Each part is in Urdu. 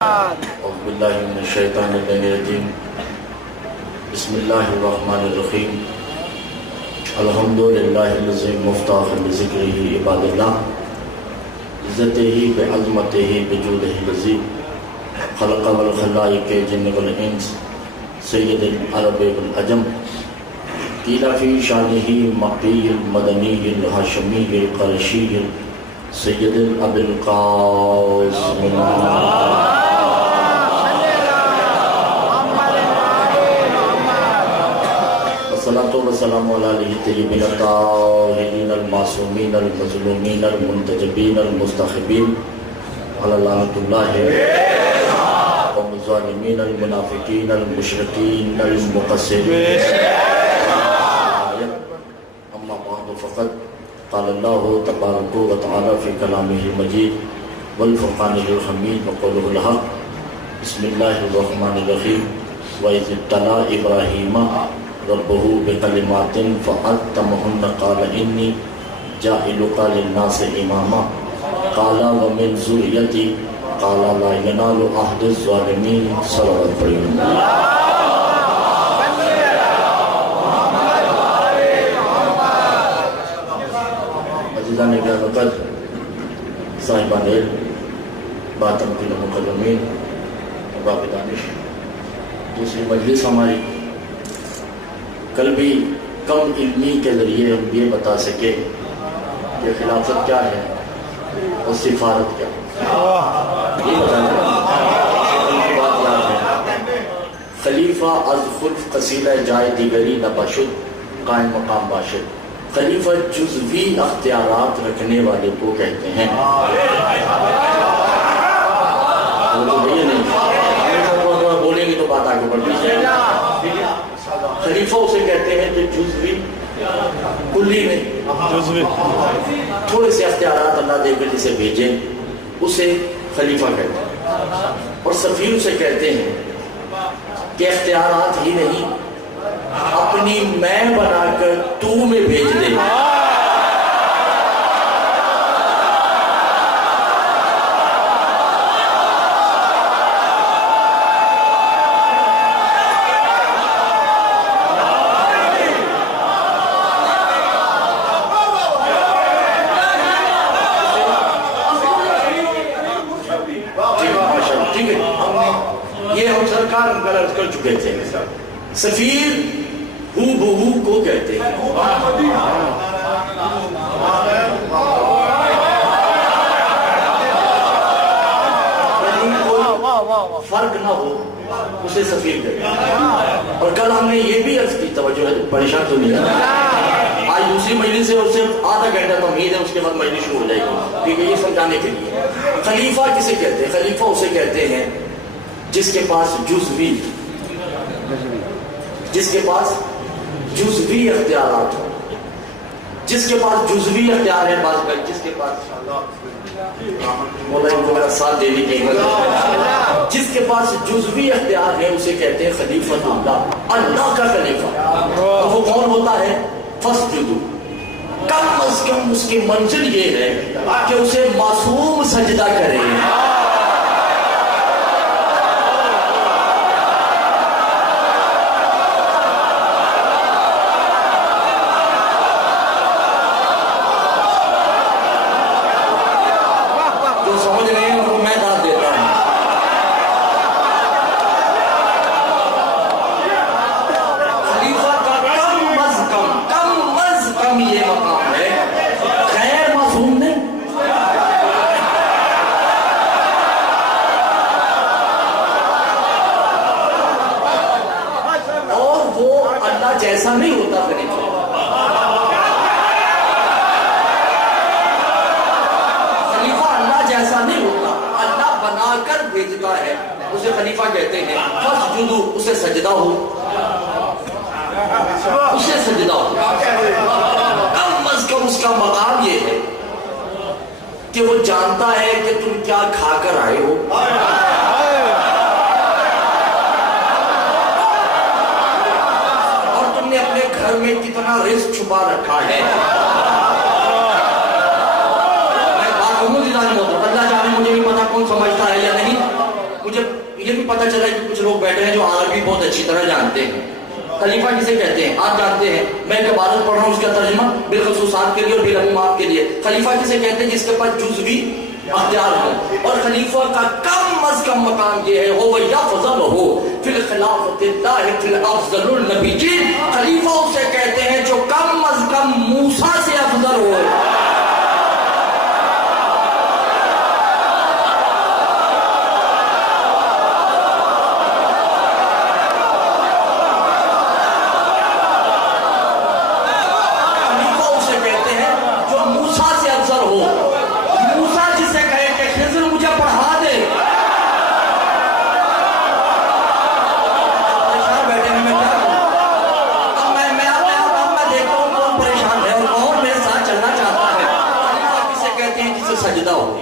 اعوذ باللہ من الشیطان الرجیم بسم اللہ الرحمن الرحیم الحمدللہ الذی مفتاح بذکرہ عباد اللہ عزتہ بعظمتہ بجودہ الذی خلق والخلائق جن والانس سید العرب والعجم قیل فی شانہ مکی المدنی الہاشمی القرشی سید الاب القاسم الصلاة والسلام علیہ طیبین الطاہرین المعصومین المظلومین المنتجبین المستخبین علی لعنۃ اللہ قوم الظالمین المنافقین المشرکین المقصرین اما بعد فقط قال اللہ تبارک و تعالی فی کلامہ المجید والفرقان الحمید وقولہ الحق بسم اللہ الرحمن الرحیم وَإِذِ ابْتَلَىٰ إِبْرَاهِيمَ ربه بکلمات فأتمهن قال انی جاعلک للناس اماما قال ومن ذریتی قال لا ینال عہد الظالمین صلوات پڑھیں عزیزان گرامی وقت صاحبان علم باتم کی مکرمین باب دانش دوسری مجلس ہماری کل بھی کم علمی کے ذریعے ہم یہ بتا سکے کہ خلافت کیا ہے اور سفارت کیا ہے یہ بتانا خلیفہ از خلف قصیدہ جائے دیگری نباشد قائم مقام باشد خلیفہ جزوی اختیارات رکھنے والے کو کہتے ہیں بولیں گے تو بات آگے بڑھتی ہے خلیفہ اسے کہتے ہیں جو جزوی کلی میں تھوڑے سے اختیارات اللہ دے کر جسے بھیجیں اسے خلیفہ کہتے ہیں اور سفیر اسے کہتے ہیں کہ اختیارات ہی نہیں اپنی میں بنا کر تو میں بھیج دے کر چکے تھے سفیر ہو بہو کو کہتے ہیں فرق نہ ہو اسے سفیر کہتے ہیں اور کل ہم نے یہ بھی عرض کی توجہ ہے پریشان تو نہیں ہے آج دوسری مجلس سے اور صرف آدھا گھنٹہ تمہید ہے اس کے بعد مجلس شروع ہو جائے گی کیونکہ یہ سمجھانے کے لیے خلیفہ کسے کہتے ہیں خلیفہ اسے کہتے ہیں جس کے پاس جزوی اختیارات ہو جس کے پاس جزوی اختیار ہے جس کے پاس مولا ان کو میرا ساتھ دینے کے جس کے پاس جزوی اختیار ہے اسے کہتے ہیں خلیفۃ اللہ اللہ کا خلیفہ وہ کون ہوتا ہے فسجدوا کم از کم اس کی منزل یہ ہے کہ اسے معصوم سجدہ کرے جیسا نہیں ہوتا خلیفہ اللہ جیسا نہیں ہوتا اللہ بنا کر بھیجتا ہے اسے خلیفہ کہتے ہیں فسجدوا اسے سجدہ ہو کم از کم اس کا مقام یہ ہے کہ وہ جانتا ہے کہ تم کیا کھا کر آئے ہو گھر میں کتنا رزق چھپا رکھا ہے میں بات اللہ جانے مجھے نہیں پتا کون سمجھتا ہے یا نہیں مجھے یہ بھی پتہ چلا کہ کچھ لوگ بیٹھے ہیں جو عربی بہت اچھی طرح جانتے ہیں. خلیفہ کسے کہتے ہیں آپ جانتے ہیں, میں ایک عبارت پڑھ رہا ہوں اس کا ترجمہ بالخصوصات کے لیے اور بالعمومات کے لیے. خلیفہ کسے کہتے ہیں؟ جس کے پاس جزوی اختیار ہو. اور خلیفہ کا کم از کم مقام یہ ہے هو یفضل ہو فی الخلافۃ اللہ فی الافضل النبیین. خلیفہ اسے کہتے ہیں جو کم از کم موسیٰ سے افضل ہو. سجدہ ہو.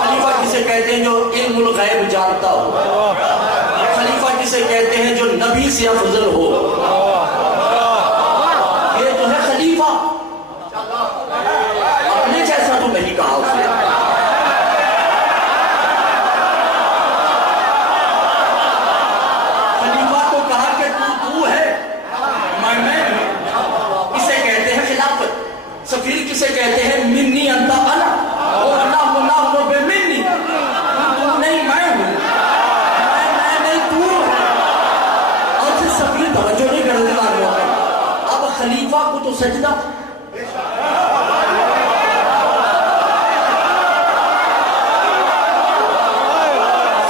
خلیفہ کسے کہتے ہیں جو علم الغیب جانتا ہو. خلیفہ کسے کہتے ہیں جو نبی سے افضل ہو. یہ تو ہے خلیفہ. اپنے جیسا تو نہیں کہا اس نے. خلیفہ کو کہا کہ تو ہے میں اسے کہتے ہیں خلافت. سفیر کسے کہتے ہیں؟ منی انت انا اور اللہ نحن بمنی. تو نہیں میں ہوں, میں نہیں تو ہے. اور پھر سفیر توجہ نہیں کرنے لگا. اب خلیفہ کو تو سجدہ.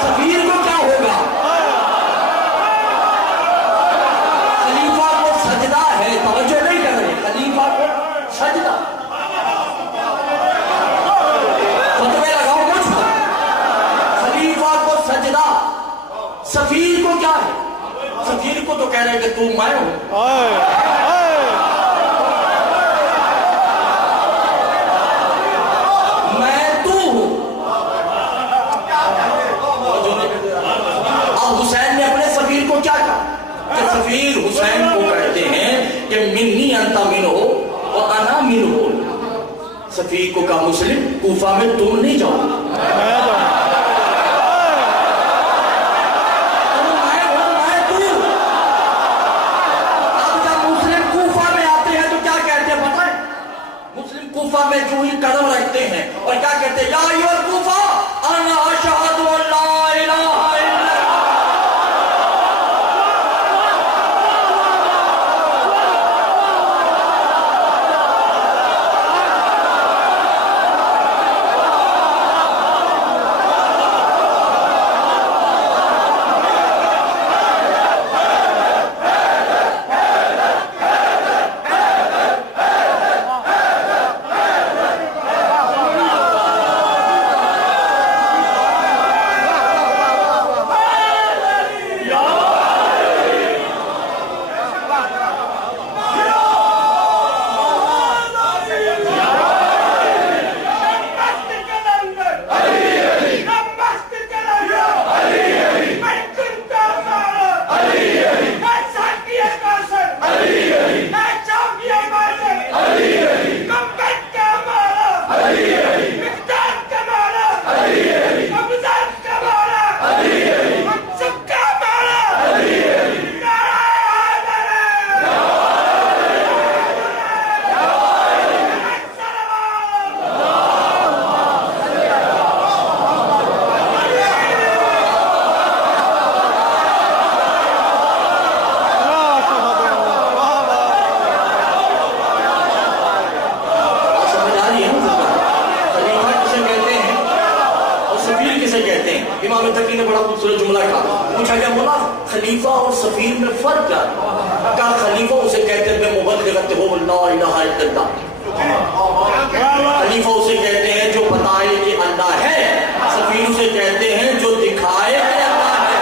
سفیر کو کیا ہوگا؟ خلیفہ کو سجدہ ہے, توجہ نہیں کر رہے. خلیفہ کو سجدہ. فتوے لگاؤ مجھ پر. خلیفہ کو سجدہ. سفیر کو کیا ہے؟ سفیر کو تو کہہ رہے کہ تو میں ہوں. میں تو ہوں. اب حسین نے اپنے سفیر کو کیا کہا کہ سفیر حسین کو کہتے ہیں کہ منی انت من ہو اور انا من ہو. سفیر کو کہا مسلم کوفہ میں تم نہیں جاؤ. اب جب مسلم کوفہ میں آتے ہیں تو کیا کہتے ہیں پتہ ہے؟ مسلم کوفہ میں جو ہی قدم رکھتے ہیں اور کیا کہتے ہیں؟ یا ایھا الکوفہ انا اشہد ان لا الہ الا امام تقی نے بڑا خوبصورت جملہ کہا. پوچھا گیا مولا خلیفہ اور سفیر میں فرق کیا؟ کہا خلیفہ اسے کہتے ہیں مبلغ ہو لا الہ الا اللہ. خلیفہ اسے کہتے ہیں جو بتائے کہ اللہ ہے. سفیر اسے کہتے ہیں جو دکھائے کہ اللہ ہے.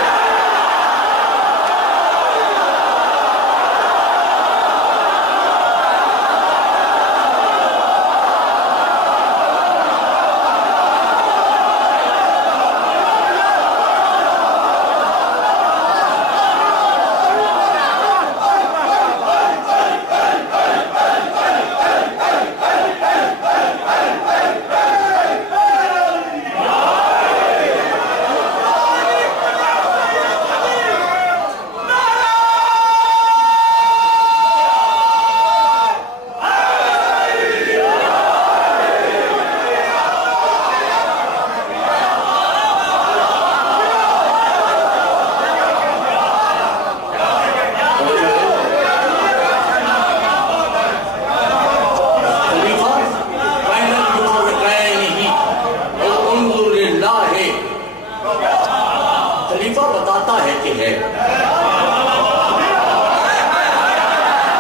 خلیفہ بتاتا ہے کہ ہے،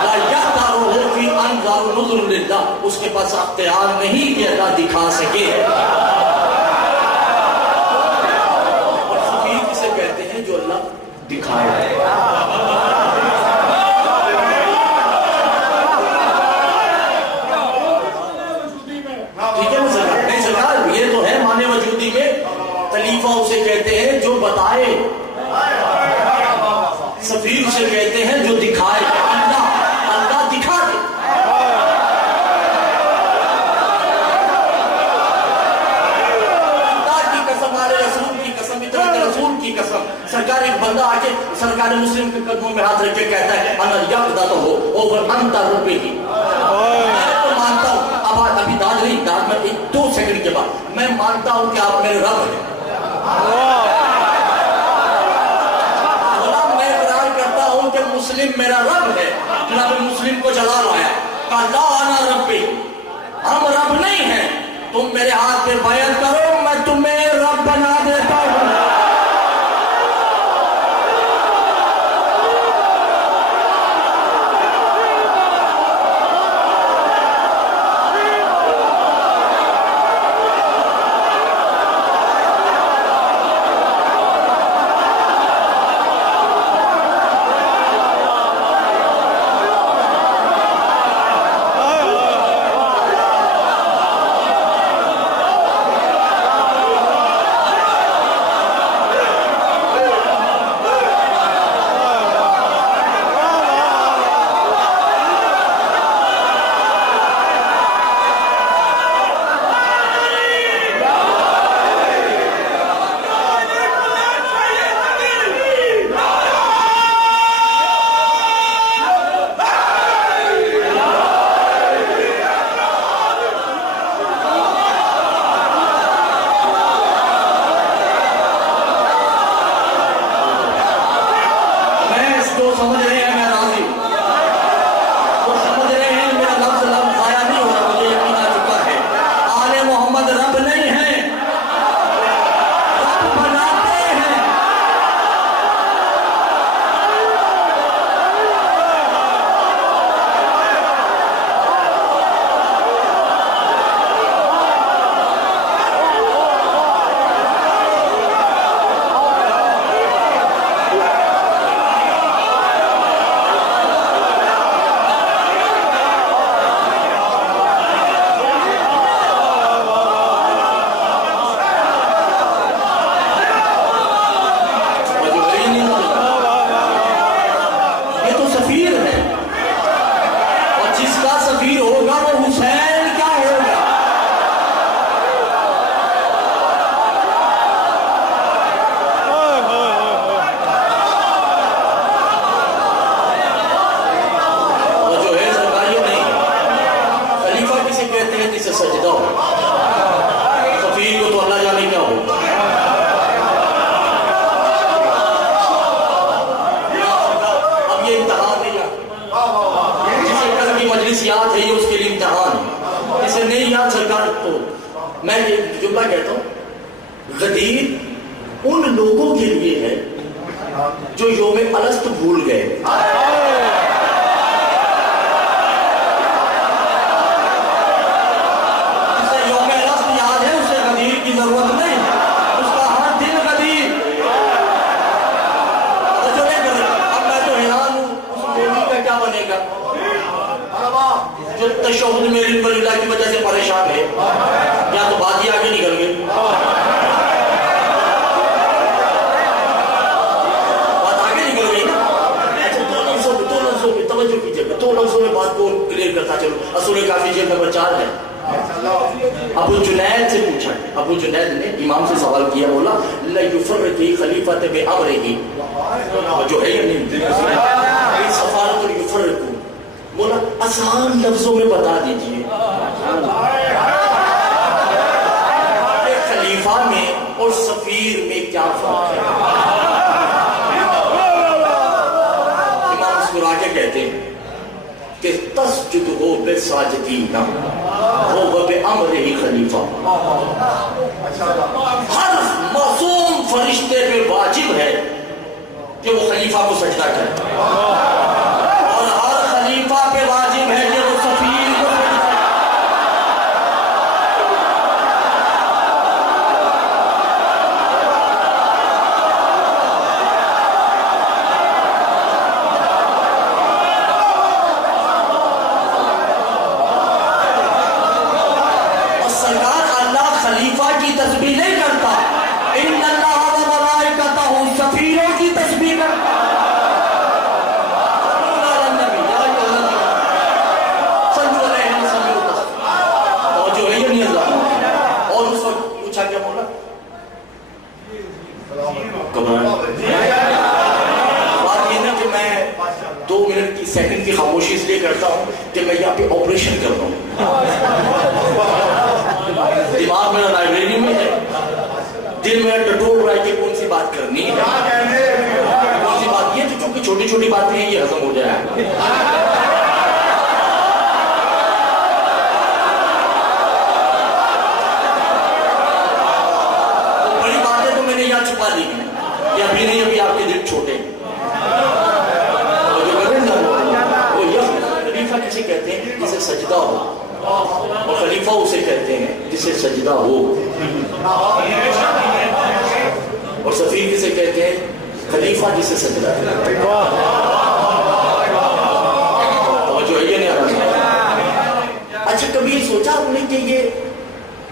لا یختارہ فی انظار نظر للہ، اس کے پاس اختیار نہیں کہ اللہ دکھا سکے۔ اور سفیر کسے کہتے ہیں؟ جو اللہ دکھائے۔ ٹھیک ہے نا سرکار؟ نہیں سرکار، یہ تو ہے معنی وجودی میں۔ خلیفہ اسے کہتے ہیں جو بتائے، سفیر اسے کہتے ہیں جو دکھائے۔ اللہ دکھا دے۔ اللہ کی قسم، ہمارے رسول کی قسم، اتنے رسول کی قسم، سرکار ایک بندہ آ کے سرکار مسلم کے قدموں میں ہاتھ رکھ کے کہتا ہے انا یقظۃ اوور انت ربی، میں تو مانتا ہوں، اب ابھی داد نہیں، داد میں 2 سیکنڈ کے بعد، میں مانتا ہوں کہ آپ میرے رب ہیں۔ میں اقرار کرتا ہوں کہ مسلم میرا رب ہے۔ جناب مسلم کو جلال آیا، کہا لا انا ربی، ہم رب نہیں ہیں، تم میرے ہاتھ پہ بیعت کرو، میں تمہیں رب بنا دیتا ہوں۔ میں یہ جملہ کہتا ہوں، غدیر ان لوگوں کے لیے ہے جو یوم الست بھول گئے۔ جسے یوم الست یاد ہے اسے غدیر کی ضرورت نہیں، اس کا ہر دن غدیر۔ اب میں تو حیران ہوں اس مولوی کا کیا بنے گا جو تشہد میں اللہ کی وجہ سے پریشان ہے، یا تو بات ہی آگے نکل گئے۔ بات آگے نکل گئی نا۔ اچھا دو لفظوں میں توجہ کیجیے، 2 لفظوں میں بات کو کلیئر کرتا چلو۔ اصول کافی جلد نمبر 4 ہے۔ ابو جنید سے پوچھا، ابو جنید نے امام سے سوال کیا، بولا لَيُفَرِّقِ خلیفۃ بِأَمْرِهِ، جو ہے یا نہیں سفارت یفرق، بولا آسان لفظوں میں بتا دیجئے خلیفہ میں اور سفیر میں کیا فرق ہے۔ امام مسکرا کے کہتے ہیں کہ تسجد ہو بالساجدین هو بِأَمْرِهِ خلیفہ، ہر معصوم خلیفہ کو سجدہ کرے، اور ہر خلیفہ پہ واجب ہے کہ وہ سفیر کو سجدہ کرے۔ اور سرکار اللہ خلیفہ کی تسبیح نہیں کرتا، ان اللہ و ملائکتہ سفیروں کی تسبیح کرتا۔ اور اس وقت پوچھا کیا مولا؟ بات یہ نا کہ میں 2 منٹ کی سیکنڈ کی خاموشی اس لیے کرتا ہوں کہ میں یہاں پہ آپریشن کر رہا ہوں، دماغ میرا لائبریری میں ہے، دل میں ٹٹول رہا ہے کہ کون سی بات کرنی ہے، کون سی بات، یہ تو چونکہ چھوٹی چھوٹی باتیں ہیں یہ ہضم ہو جائے۔ بڑی باتیں تو میں نے یہاں چھپا لی ہیں، یہ ابھی نہیں، ابھی آپ کے دل چھوٹے ہیں۔ وہ یہ خلیفہ کسے کہتے ہیں جسے سجدہ ہو، اور خلیفہ اسے کہتے ہیں جسے سجدہ ہو، اور سفیر کسے کہتے ہیں؟ خلیفہ جسے سجدہ ہے۔ جو یہ نہیں آنا۔ اچھا کبھی یہ سوچا آپ نے کہ یہ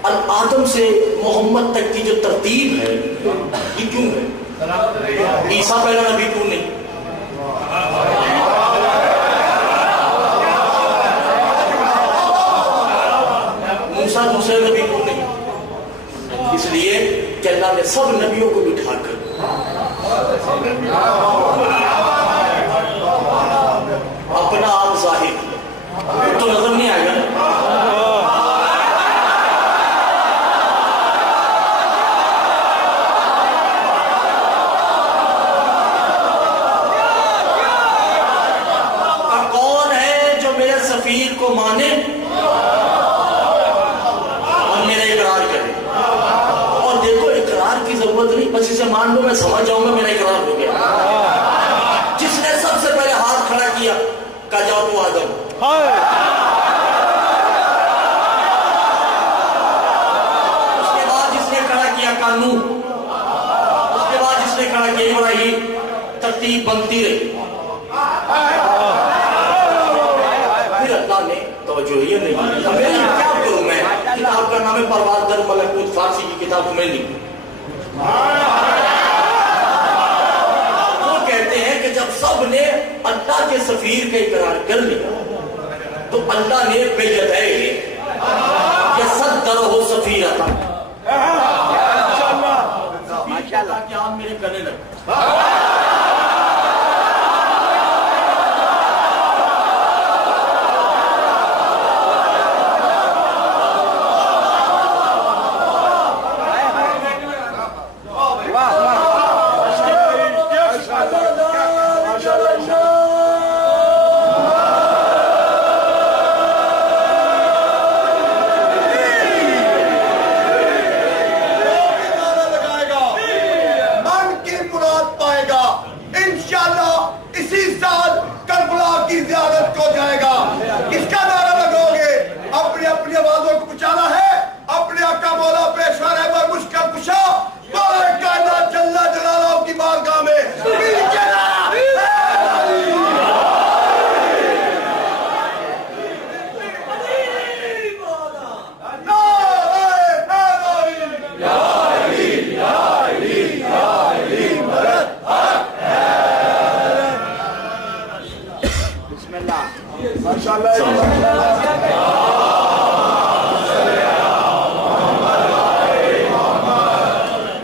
آدم سے محمد تک کی جو ترتیب ہے یہ کیوں ہے؟ عیسیٰ پہلا نبی کیوں نہیں؟ موسیٰ دوسرے نبی کیوں نہیں؟ اس لیے کہ اللہ نے سب نبیوں کو بٹھا کر اپنا آپ ظاہر کیا، تو نظر نہیں آئے گا نا۔ کون ہے جو میرے سفیر کو مانے اور میرا اقرار کرے؟ اور دیکھو اقرار کی ضرورت نہیں، بس اسے مان لو، میں سمجھ جاؤں گا میرا اقرار ہو گیا۔ جس نے سب سے پہلے ہاتھ کھڑا کیا کہا جاؤ تو آدم، اس کے بعد جس نے کھڑا کیا نوح، اس کے بعد جس نے کھڑا کیا ابراہیم، ترتیب بنتی رہی۔ پھر اللہ نے توجہ یہ نہیں، میں کیا کروں، میں کتاب کا نام ہے پرواز در ملکوت، فارسی کی کتاب میں نہیں۔ وہ کہتے ہیں کہ جب سب نے اللہ کے سفیر کا اقرار کر لیا تو اللہ نے بیدائے یصدرہ سفیرتا، کہ آپ میرے کرنے لگے۔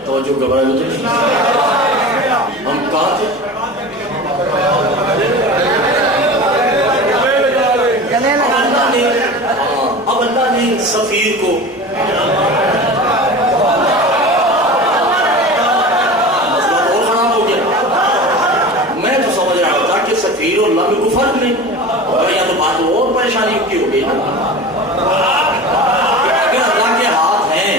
توجہ گھبرائے ہوتے ہیں، ہم کہاں تھے؟ اب اللہ نے سفیر کو مسئلہ اور خراب ہو گیا۔ میں تو سمجھ رہا تھا کہ سفیر اور اللہ میں کوئی فرق نہیں، یا تو بات اور پریشانی کی ہو گئی نا، اگر اللہ کے ہاتھ ہیں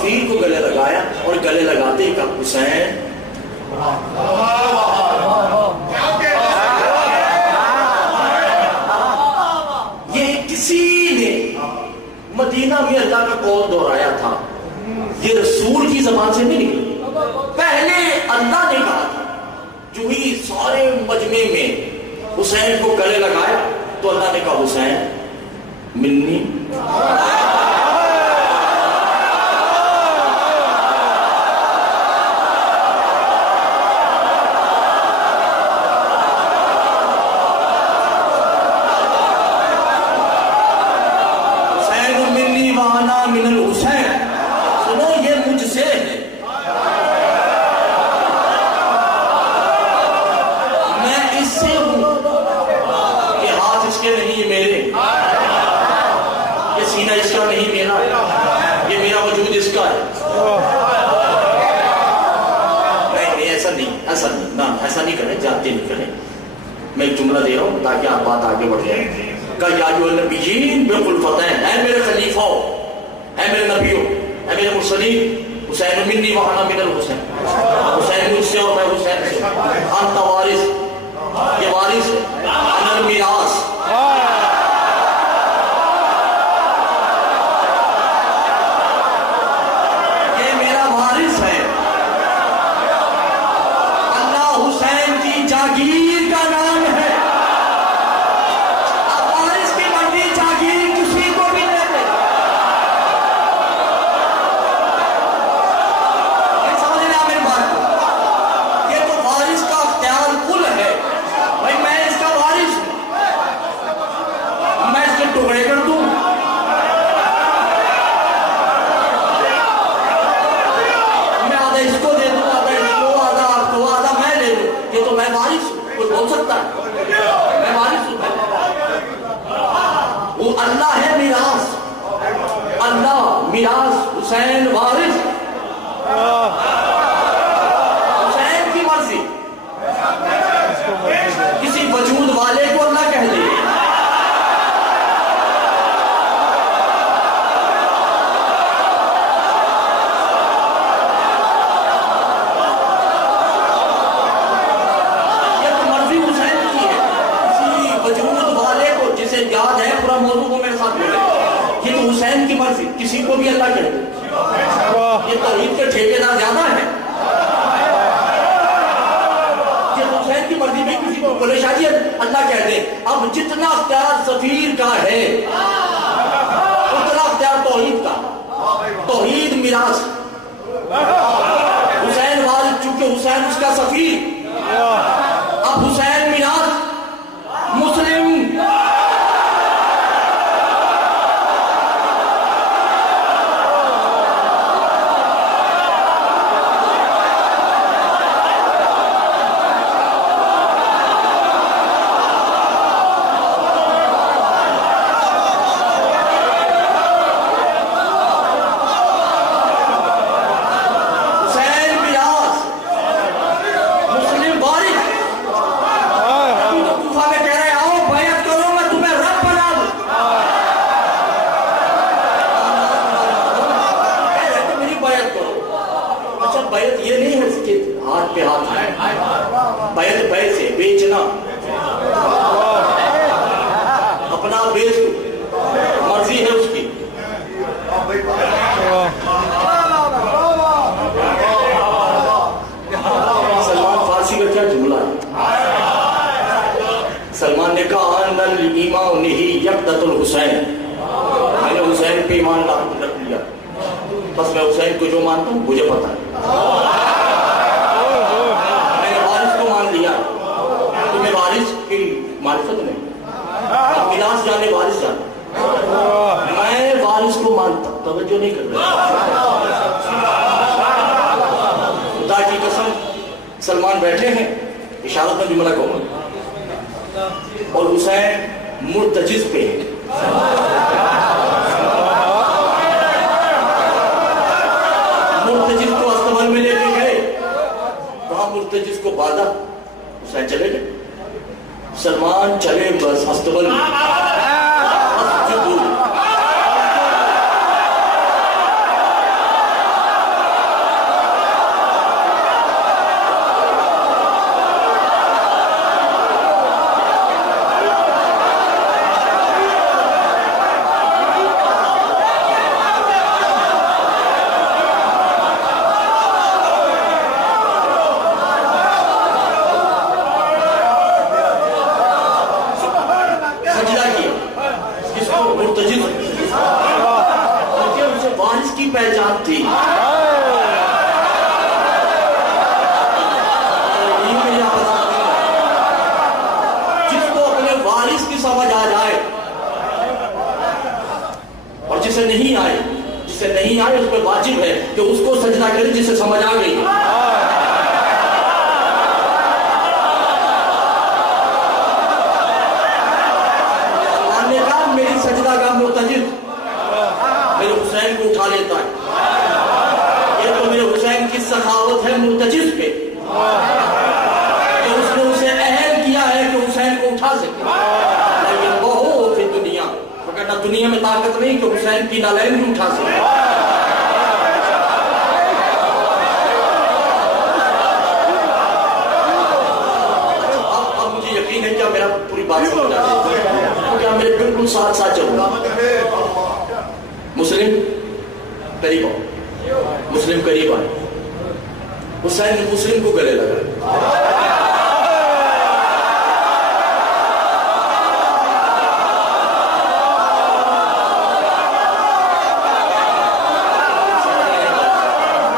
سفیر کو گلے لگایا اور گلے لگاتے ہی کہا حسین یہ کسی نے مدینہ میں اللہ کا قول دہرایا تھا، یہ رسول کی زبان سے نہیں نکلی، پہلے اللہ نے کہا تھا۔ جو ہی سارے مجمع میں حسین کو گلے لگایا تو اللہ نے کہا حسین منی من الحسین، سنو یہ مجھ سے ہے، میں اس سے ہوں، یہ ہاتھ اس کے نہیں میرے، یہ سینہ اس کا نہیں میرا، یہ میرا وجود اس کا ہے۔ نہیں ایسا نہیں، ایسا نہیں کریں، جانتے نہیں کریں۔ میں ایک جملہ دے رہا ہوں تاکہ آپ بات آگے بڑھ جائے۔ کہا یا ایھا النبیین بالخلفتین، اے میرے خلیفہ، اے میرے نبیوں، اے میرے مرسلین، حسین منی وانا من الحسین، حسین مجھ سے اور میں حسین سے، انت وارث، یہ وارث ہے، انا المیراث، یہ میرا وارث ہے۔ اللہ حسین کی جاگیر کا نام ہے۔ اللہ ہے میراث، اللہ میراث، حسین وارث، حسین کی مرضی، کسی وجود والے کو اللہ کہہ دے۔ یہ تو مرضی حسین کی ہے، کسی وجود والے کو، جسے یاد ہے پورا موضوع کو میرے ساتھ بولے، یہ تو حسین کی مرضی، کسی کو بھی اللہ کہہ دے۔ یہ توحید کے ٹھیکیدار زیادہ ہے، یہ حسین کی مرضی میں کسی کو بولے شاہ جی اللہ کہہ دے۔ اب جتنا اختیار سفیر کا ہے اتنا اختیار توحید کا، توحید میراث، حسین والد چونکہ حسین اس کا سفیر، اب حسین میراث مسلم۔ بیعت یہ نہیں ہے اس کے ہاتھ پہ ہاتھ ہے، بیعت پیسے بیچنا، اپنا بیچ مرضی ہے اس کی۔ سلمان فارسی کا کیا جملہ ہے؟ سلمان نے کہا ان الایمان ہی یقدت الحسین، میں نے حسین پہ ایمان رکھ لیا، بس میں حسین کو جو مانتا ہوں مجھے پتا ہے، میں نے وارث کو مان لیا، تمہیں وارث کی معرفت نہیں، میراث جانے وارث جانے، میں وارث کو مانتا، توجہ نہیں کر رہا۔ خدا کی قسم سلمان بیٹھے ہیں، اشارت میں جملہ کہوں گا، اور حسین مرتجز پہ ہے، مرتجز کو استبل میں لے کے گئے، وہاں مرتجز کو باندھا، حسین چلے گئے، سلمان چلے بس استبل میں، مرتجز اسے وارث کی پہچان تھی. جس کو اپنے وارث کی سمجھ آ جائے اور جسے نہیں آئے اس پہ واجب ہے کہ اس کو سجدہ کرے جسے سمجھ آ گئی. میری سجدہ کا مرتجز میرے حسین کو اٹھا لیتا ہے. یہ تو میرے حسین کی سخاوت ہے مرتجز پہ کہ اس نے اسے اہل کیا ہے کہ حسین کو اٹھا سکے. لیکن وہ ہو پھر دنیا وغیرہ دنیا میں طاقت نہیں کہ حسین کی نالین بھی اٹھا سکے. اب مجھے یقین ہے کیا میرا پوری بات سمجھ آ رہی ہے کیا میرے بالکل ساتھ ساتھ چلوں. مسلم قریب آؤ. مسلم قریب آئے. حسین مسلم کو گلے لگا.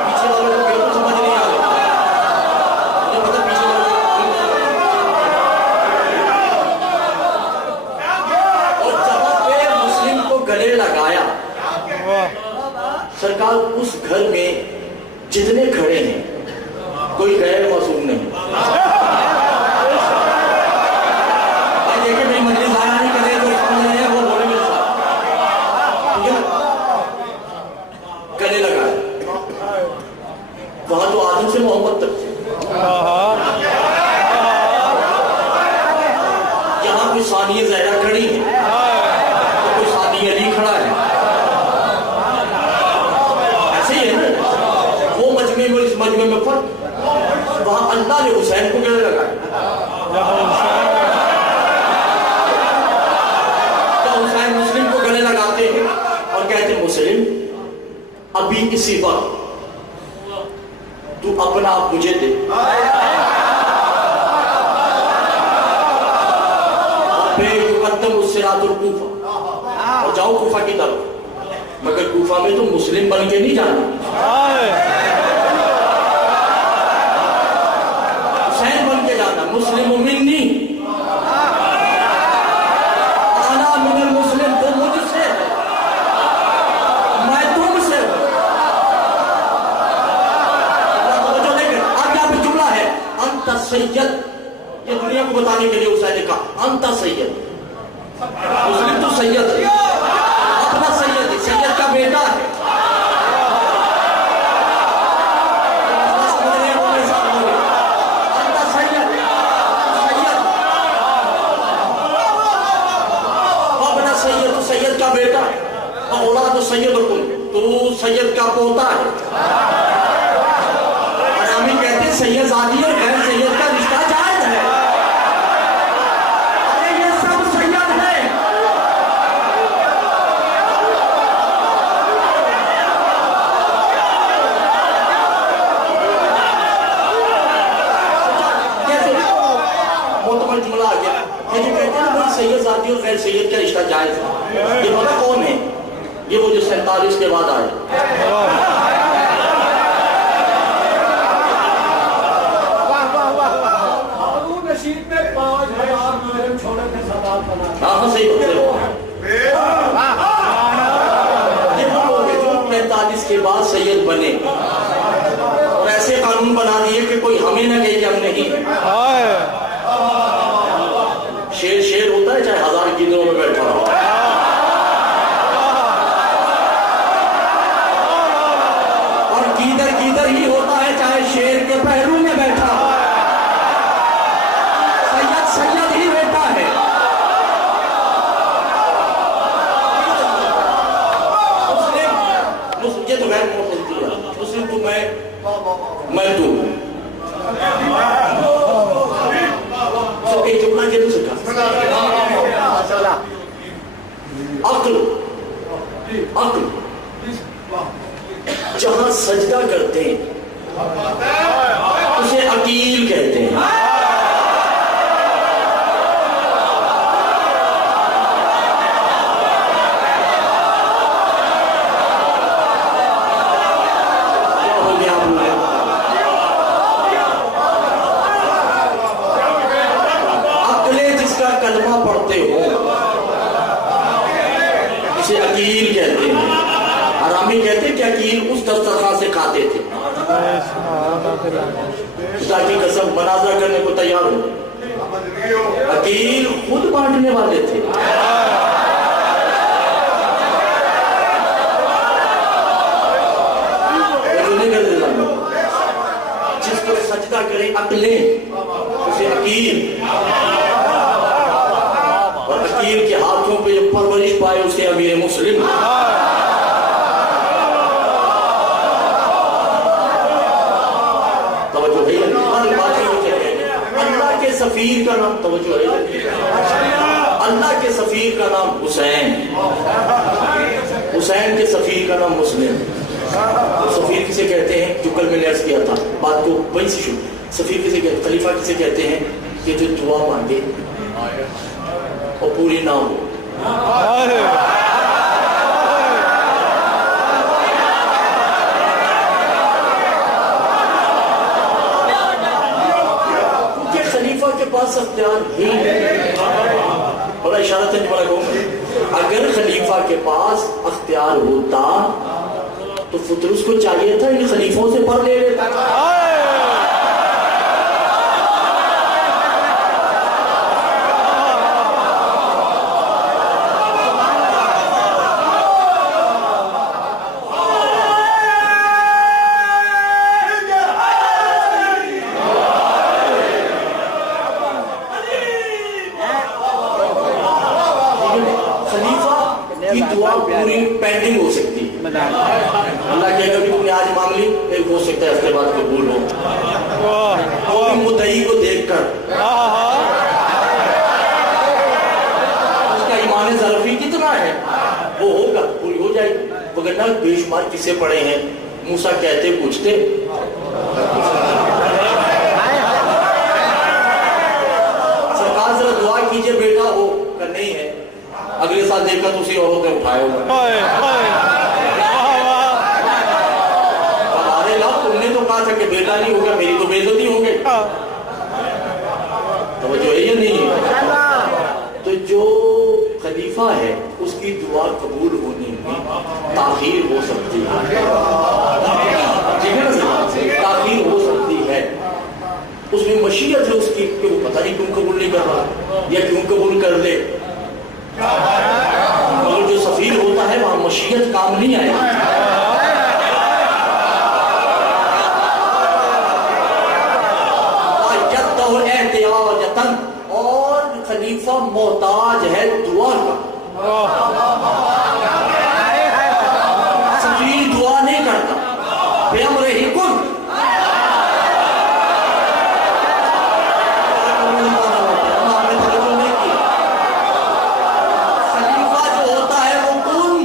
پیچھے والوں کو بالکل سمجھ نہیں آ رہا. مجھے پتا پیچھے والوں گلے لگایا. سرکار اس گھر میں جتنے کھڑے ہیں کوئی غیر معصوم نہیں. دیکھیں میری مجلس ضائع نہیں کرے تو سمجھ رہے ہیں وہ بولے میرے ساتھ. گلے لگایا. وہاں تو آدم سے محبت تک تھی. یہاں کوئی ثانیہ زہرا کھڑی ہے علی کھڑا ہے. ایسے ہی ہے نا وہ مجمع میں اس مجمع میں فرق. وہاں اللہ نے حسین کو گلے لگایا. تو حسین مسلم کو گلے لگاتے ہیں اور کہتے ہیں مسلم ابھی اسی وقت تو اپنا آپ مجھے دے. یقدم الصراط الکوفہ اور جاؤ کوفہ کی طرف. مگر کوفہ میں تو مسلم بن کے نہیں جانا. حسین بن کے جانا. مسلم منی انا من المسلم. تم مجھ سے میں تم سے. آگے یہاں پہ جملہ ہے انت سید. یہ دنیا کو بتانے کے لیے حسین نے کہا انت سید. مسلم تو سید ہے اپنا سید ہے. سید کا بیٹا ہے. اپنا سید تو سید کا بیٹا ہے. اولاد سید حکم تو سید کا پوتا ہے. اور ہم ہی کہتے ہیں سید زادی اور غیر سید کا رشتہ جائز ہے. سید ذاتی اور غیر سید کا رشتہ جائز ہے. یہ پتہ کون ہے؟ یہ وہ جو 47 کے بعد آئے. ہاں صحیح بات ہے. یہ وہ لوگ ہیں جو 45 کے بعد سید بنے اور ایسے قانون بنا دیے کہ کوئی ہمیں نہ کہے کہ ہم نہیں. شیر شیر ہوتا ہے چاہے 1000 گیدڑوں میں بیٹھا ہو. اور گیدر گیدر ہی ہوتا ہے چاہے شیر کے پہلو میں بیٹھا ہو. سید سید ہی بیٹھا ہے. مسلم یہ تو غیر مختلف ہے. مسلم تو میں تو ایک جملہ کے دوسرے کا عقل جہاں سجدہ کرتے ہیں اسے عقیل کہتے ہیں. اسے عقیل کہتے ہیں. حرامی کہتے ہیں کہ عقیل اس دسترخوان سے کھاتے تھے. خدا کی قسم مناظرہ کرنے کو تیار ہو. عقیل خود بانٹنے والے تھے. جس کو سجدہ کرے عقلیں اسے عقیل، اور عقیل کے ہاتھوں پہ جو پرورش پائے اسے امیر مسلم. توجہ ہے اللہ کے سفیر کا نام، توجہ ہے اللہ کے سفیر کا نام حسین، حسین کے سفیر کا نام مسلم. سفیر کسے کہتے ہیں؟ جو کل میں نے عرض کیا تھا بات کو وہیں سے شروع. سفیر کسے کہتے ہیں؟ خلیفہ کسے کہتے ہیں؟ کہ جو دعا مانگے اور پوری نہ ہو. کیونکہ خلیفہ کے پاس اختیار ہی ہے. بڑا اشارہ تھا بڑا کہوں، اگر خلیفہ کے پاس اختیار ہوتا تو فطرس کو چاہیے تھا ان خلیفوں سے پر لے لیتا. خلیفہ کی دعا پوری پینڈنگ ہو سکتی ہے. اللہ کہے گا کہ تم نے آج مانگ لی، ایک ہو سکتا ہے ہفتے بعد قبول ہو. اور مدعی کو دیکھ کر اس کا ایمان ظرفی کتنا ہے وہ ہوگا، پوری ہو جائے گی. وگرنہ بے شمار قصے پڑے ہیں. موسیٰ کہتے پوچھتے سرکار ذرا دعا کیجئے بیٹا ہو، کہ نہیں ہے. اگلے سال دیکھا تو اسی عورت نے اٹھائے ہوگا. تم نے تو کہا تھا کہ بیٹا نہیں ہوگا، میری تو بے عزتی ہو گئی. توجہ ہے یا نہیں؟ تو جو خلیفہ ہے اس کی دعا قبول ہونے میں تاخیر ہو سکتی ہے. تاخیر ہو سکتی ہے. اس میں مشیت ہے اس کی کہ وہ پتہ نہیں کیوں قبول نہیں کر رہا یا کیوں قبول کر لے. مگر جو سفیر ہوتا ہے وہاں مشیت کام نہیں آئے گی. اور خلیفہ محتاج ہے دعا کا. سفیر دعا نہیں کرتا. بِأَمْرِهِ كُن. خلیفہ جو ہوتا ہے وہ کن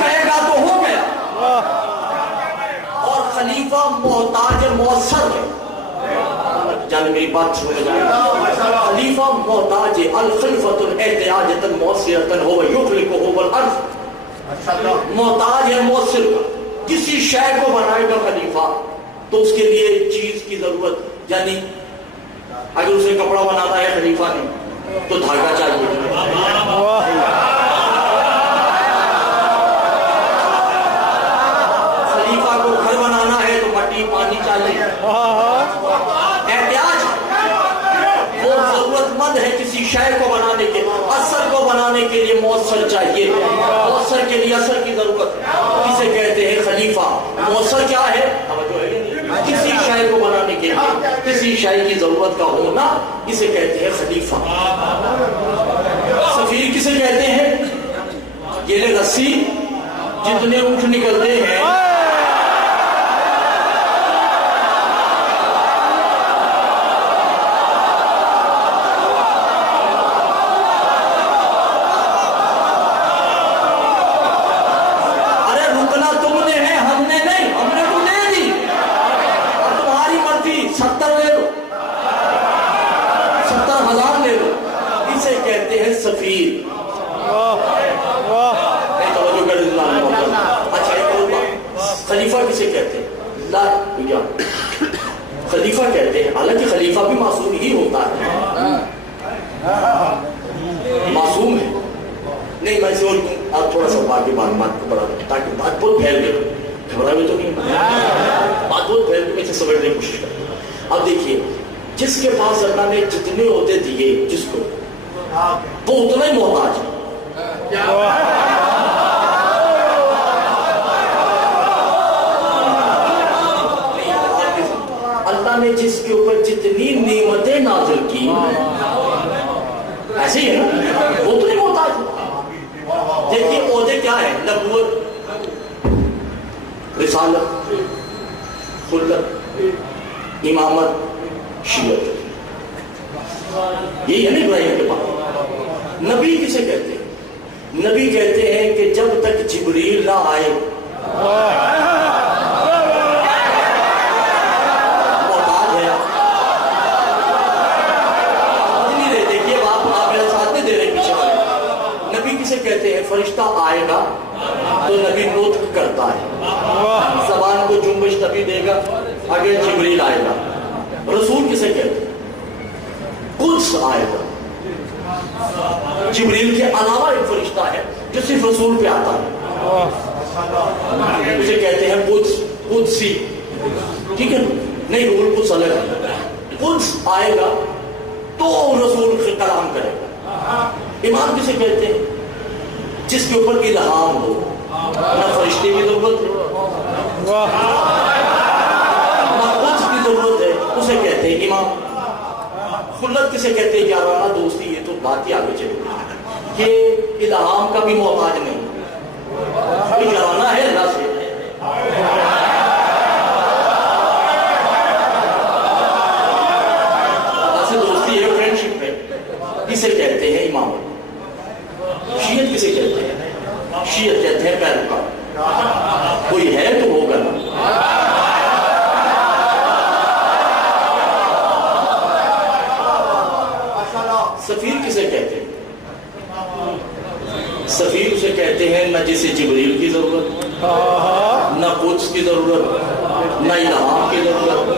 کہے گا تو ہو گیا. اور خلیفہ محتاج مؤثر ہے. جان میری بات سمجھ جائے. خلیفہ محتاج ہے. الخلفۃ احتیاجۃ مؤثرۃ هو یخلق هو الارض. محتاج ہے مؤثر کا. کسی شے کو بنائے گا خلیفہ تو اس کے لیے چیز کی ضرورت، یعنی اگر اسے کپڑا بنانا ہے خلیفہ نے تو دھاگا چاہیے. خلیفہ کو گھر بنانا ہے تو مٹی پانی چاہیے. احتیاج وہ ضرورت مند ہے کسی شے کو بنانے کے، اثر کو بنانے کے لیے مؤثر چاہیے. مؤثر کے لیے اثر کی ضرورت کسے کہتے ہیں؟ خلیفہ. مؤثر کیا ہے؟ کسی شے کو بنانے کے لیے کسی شے کی ضرورت کا ہونا اسے کہتے ہیں خلیفہ. سفیر کسے کہتے ہیں؟ یہ رسی جتنے اونٹ نکلتے ہیں سفیر. اچھا ایک اور بات، خلیفہ کسے کہتے ہیں؟ خلیفہ کہتے ہیں، حالانکہ خلیفہ بھی معصوم ہی ہوتا ہے. نہیں میں سے آپ تھوڑا سا باقی معلومات کو بڑھا دیں تاکہ بات بہت پھیل گئی، گھبرا ہوئے تو نہیں، بات بہت پھیل گئی، سمجھنے کی کوشش کریں۔ اب دیکھیے جس کے پاس اللہ نے جتنے عہدے دیے جس کو وہ اتنا ہی محتاج ہے۔ اللہ نے جس کے اوپر جتنی نعمتیں نازل کی ایسے ہی ہے نا، وہ اتنے محتاج ہے۔ دیکھیے عہدے کیا ہے؟ نبوت، رسالت، خلت، امامت، شیعت، یہی ہے نا ابراہیم کے پاس۔ نبی کسے کہتے ہیں؟ نبی کہتے ہیں کہ جب تک جبریل نہ آئے محتاج ہے، نہیں دے دیکھیے آپ میرے ساتھ نہیں دے رہے پیچھے والے۔ نبی کسے کہتے ہیں؟ فرشتہ آئے گا تو نبی نطق کرتا ہے، زبان کو جنبش نبی دے گا، آگے جبریل آئے گا۔ رسول کسے کہتے ہیں؟ قدس آئے گا، جبریل کے علاوہ ایک فرشتہ ہے جو صرف رسول پہ آتا ہے، اسے کہتے ہیں قدسی، ٹھیک ہے نہیں، روح القدس الگ ہے۔ قدس آئے گا تو رسول سے کلام کرے گا۔ امام کسے کہتے ہیں؟ جس کے اوپر الہام ہو، نہ فرشتے کی ضرورت ہے نہ قدس کی ضرورت ہے، اسے کہتے ہیں امام۔ خلت کسے کہتے ہیں؟ یارانہ دوستی، یہ تو بات ہی آگے چلی کہ الہام کا بھی محتاج نہیں، یارانہ ہے اللہ سے۔ اللہ سے دوستی ہے، فرینڈشپ ہے، کسے کہتے ہیں؟ امام۔ شیعت کسے کہتے ہیں؟ شیعت کہتے ہیں پیروکار، کوئی ہے تو ہوگا نا۔ سفیر کسے کہتے ہیں؟ سفیر اسے کہتے ہیں نہ جسے جبریل کی ضرورت، نہ قدس کی ضرورت، نہ الہام کی ضرورت،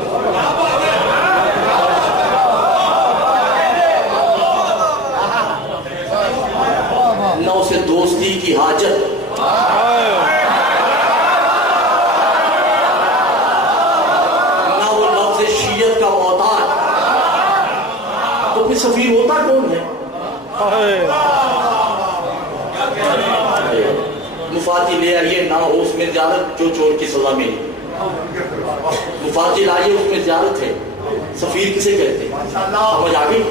نہ اسے دوستی کی حاجت، نہ وہ لفظ شیعت کا محتاج۔ تو پھر سفیر ہوتا کون ہے؟ مفاتیح لے آئیے، نہ ہو اس میں زیارت، جو چور کی سزا ملی، مفاتیح لائیے اس میں زیارت ہے۔ سفیر کسے کہتے ہیں؟ سمجھ آ گئی؟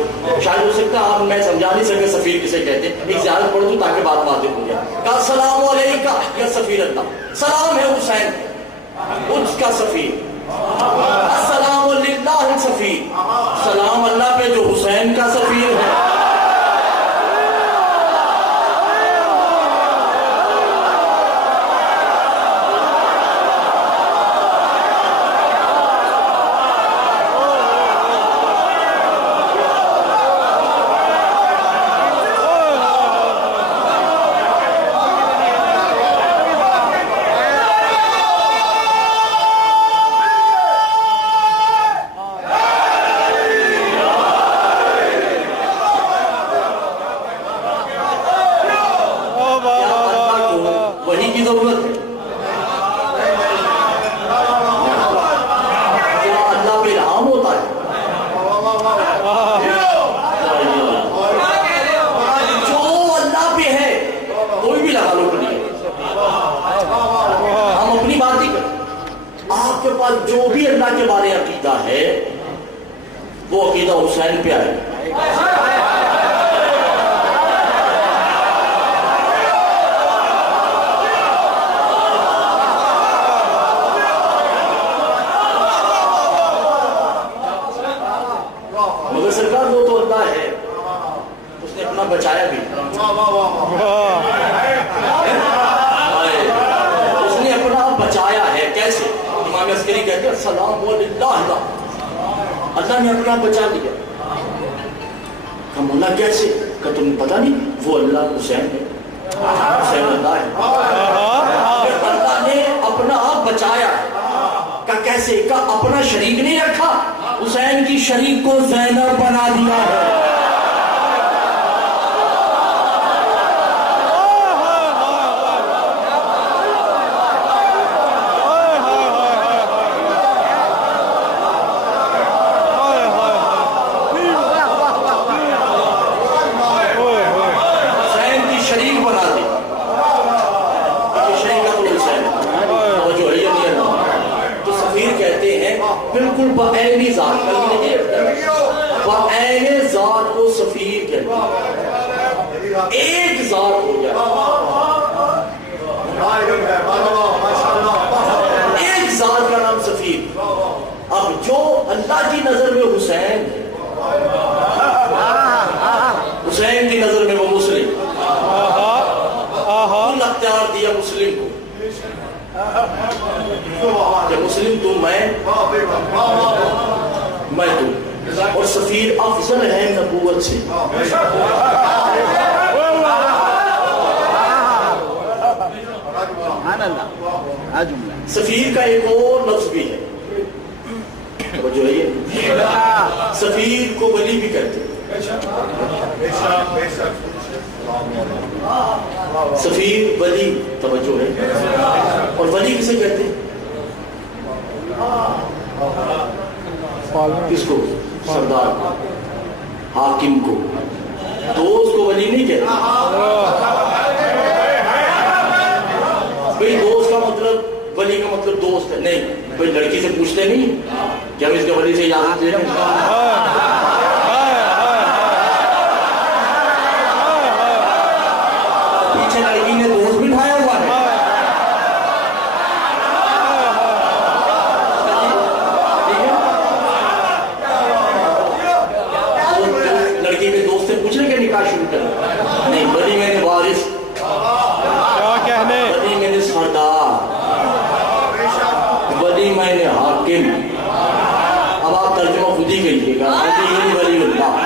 شاید ہو سکتا ہے آپ میں سمجھا نہیں سکے سفیر کسے کہتے ہیں، ایک زیارت پڑھ دوں تاکہ بات واضح ہو جائے۔ کہا السلام علیکہ یا سفیر اللہ، سلام ہے حسین اس کا سفیر، السلام للہ سفیر، سلام اللہ پہ جو حسین کا سفیر ہے۔ جو بھی اللہ کے بارے عقیدہ ہے وہ عقیدہ حسین پہ آئے، مگر سرکار وہ تو اللہ ہے، اس نے اپنا بچایا بھی، اس نے اپنا بچایا ہے۔ کیسے؟ امام عسکری کہتے ہیں السلام للہ، اللہ نے اپنا بچا لیا۔ کہا مولا کیسے؟ کہ تمہیں پتہ نہیں وہ اللہ حسین ہے، حسین اللہ ہے، اللہ نے اپنا آپ بچایا ہے۔ کہ کیسے؟ کہ اپنا شریک نہیں رکھا، حسین کی شریک کو زینب بنا دیا ہے۔ ایک ذات ہو جائے، ایک ذات کا نام سفیر۔ اب جو اللہ کی نظر میں حسین ہے، حسین کی نظر میں وہ مسلم، کل اختیار دیا مسلم کو کہ مسلم تو میں تو، اور سفیر افضل ہے نبوت سے۔ سفیر کا ایک اور لفظ بھی ہے، جو ہے یہ سفیر کو ولی بھی کہتے ہیں۔ سفیر ولی، توجہ ہے، اور ولی کسے کہتے ہیں؟ کس کو؟ سردار کو، حاکم کو، دوست کو ولی نہیں کہتے۔ بھئی دوست کا مطلب، ولی کا مطلب دوست ہے نہیں۔ بھئی لڑکی سے پوچھتے نہیں کہ ہم اس کے ولی سے اجازت دے رہے ہیں؟ پیچھے لڑکی نے دوست بٹھایا ہوا ہے۔ لڑکی کے دوست سے پوچھنے کے نکاح شروع کرنا نہیں، ولی میں نے وارث، ولی میں نے سردار، ولی میں نے حاکم۔ اب آپ ترجمہ خود ہی کہیے گا، ولی اللہ۔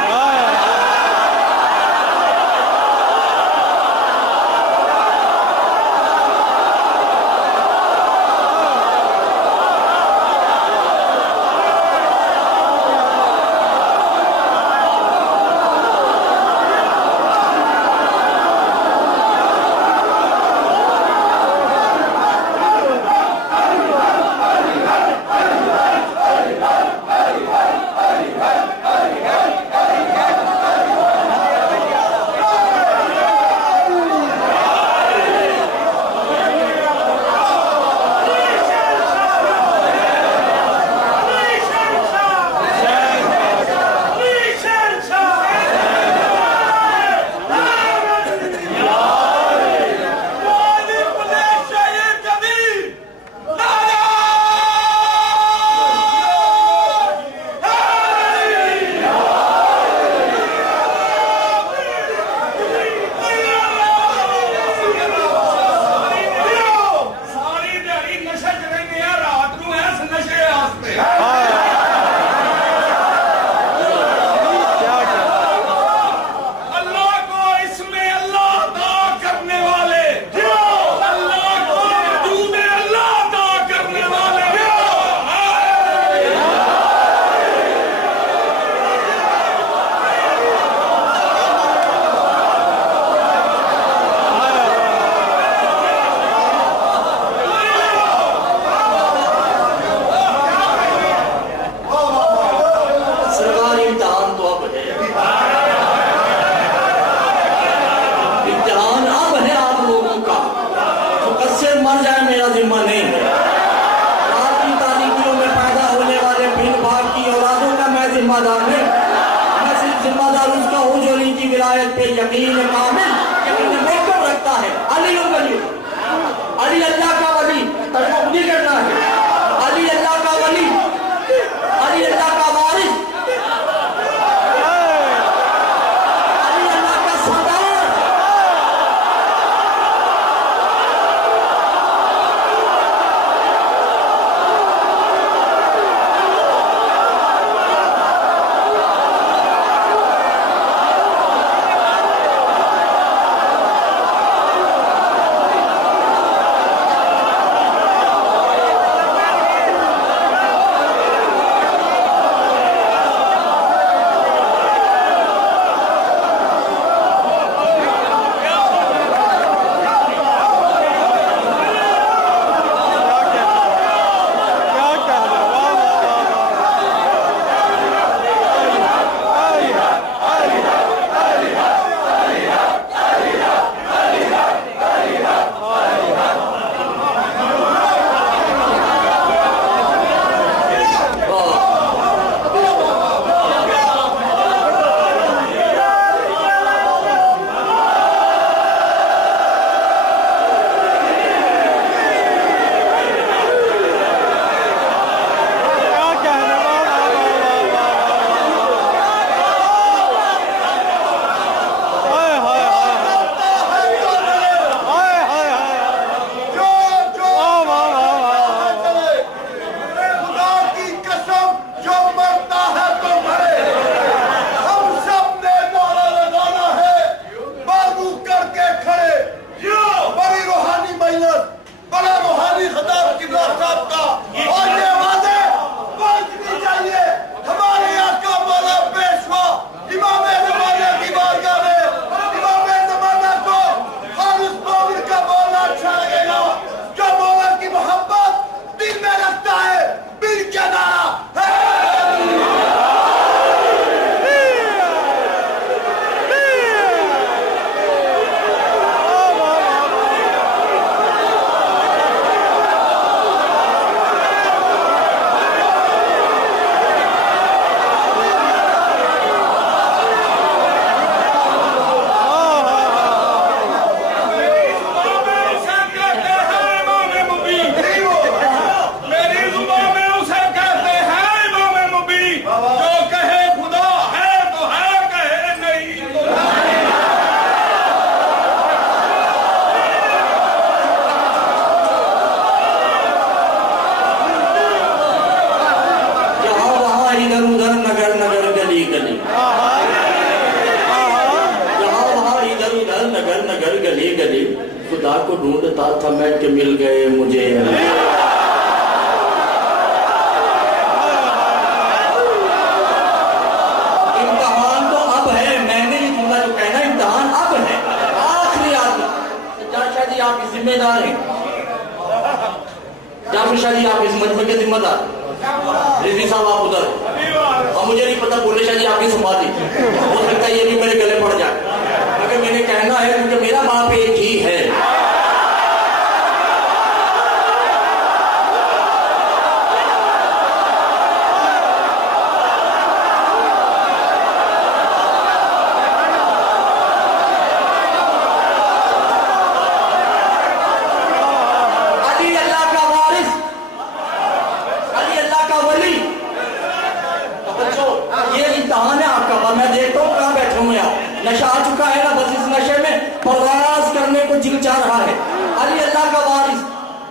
گلی گلی خدا کو ڈھونڈتا تھا میں کہ مل گئے مجھے امتحان تو اب ہے، میں نے یہ جملہ جو کہنا امتحان اب ہے، آخری آدمی جان شاہ جی آپ کی ذمہ دار ہیں، جان شاہ جی آپ اس مجمع کے ذمہ دار، رضوی صاحب آپ ادھر، اور مجھے نہیں پتا بولے شاہ جی آپ کی سنبھالی، ہو سکتا ہے یہ بھی میرے گلے پڑ جائے، مگر میں نے کہنا ہے کیونکہ میرا باپ ایک ہی ہے۔ میں دیکھتا ہوں کہاں بیٹھے ہوئے آپ، نشہ آ چکا ہے نا، بس اس نشے میں پرواز کرنے کو جل چاہ رہا ہے۔ علی اللہ کا وارث،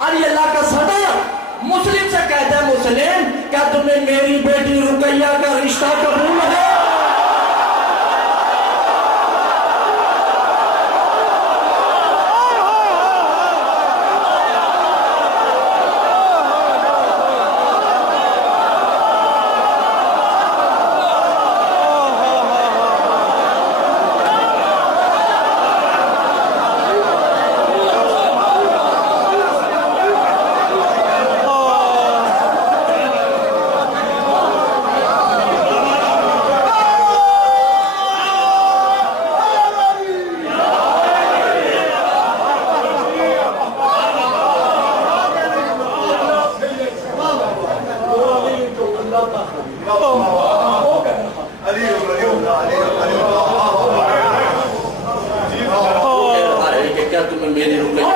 علی اللہ کا صدر مسلم سے کہتا ہے مسلم کیا تمہیں میری بیٹی رقیہ کا رشتہ قبول ہے؟ کیا تمہیں میری رقیہ